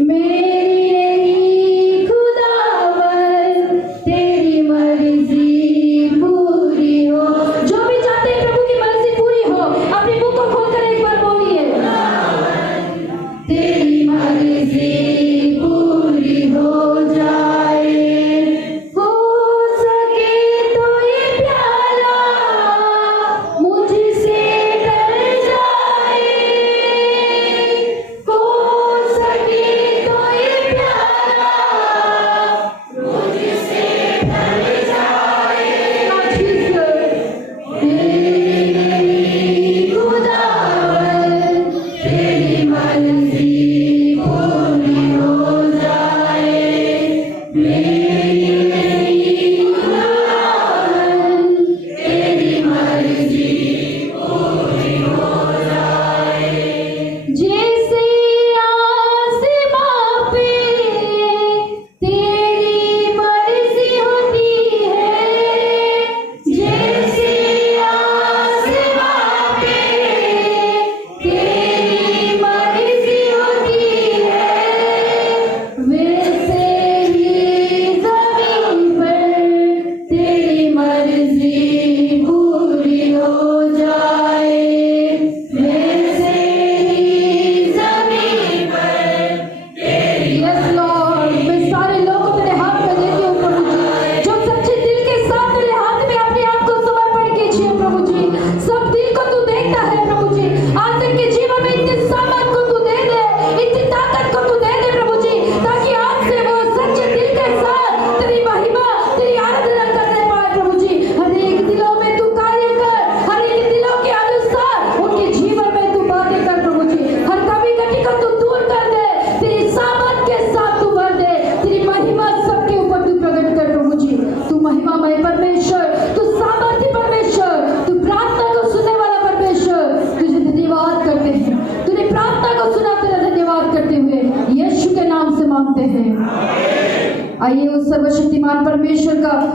मेरी नहीं खुदावन तेरी मर्जी आइए उस सर्वशक्तिमान परमेश्वर का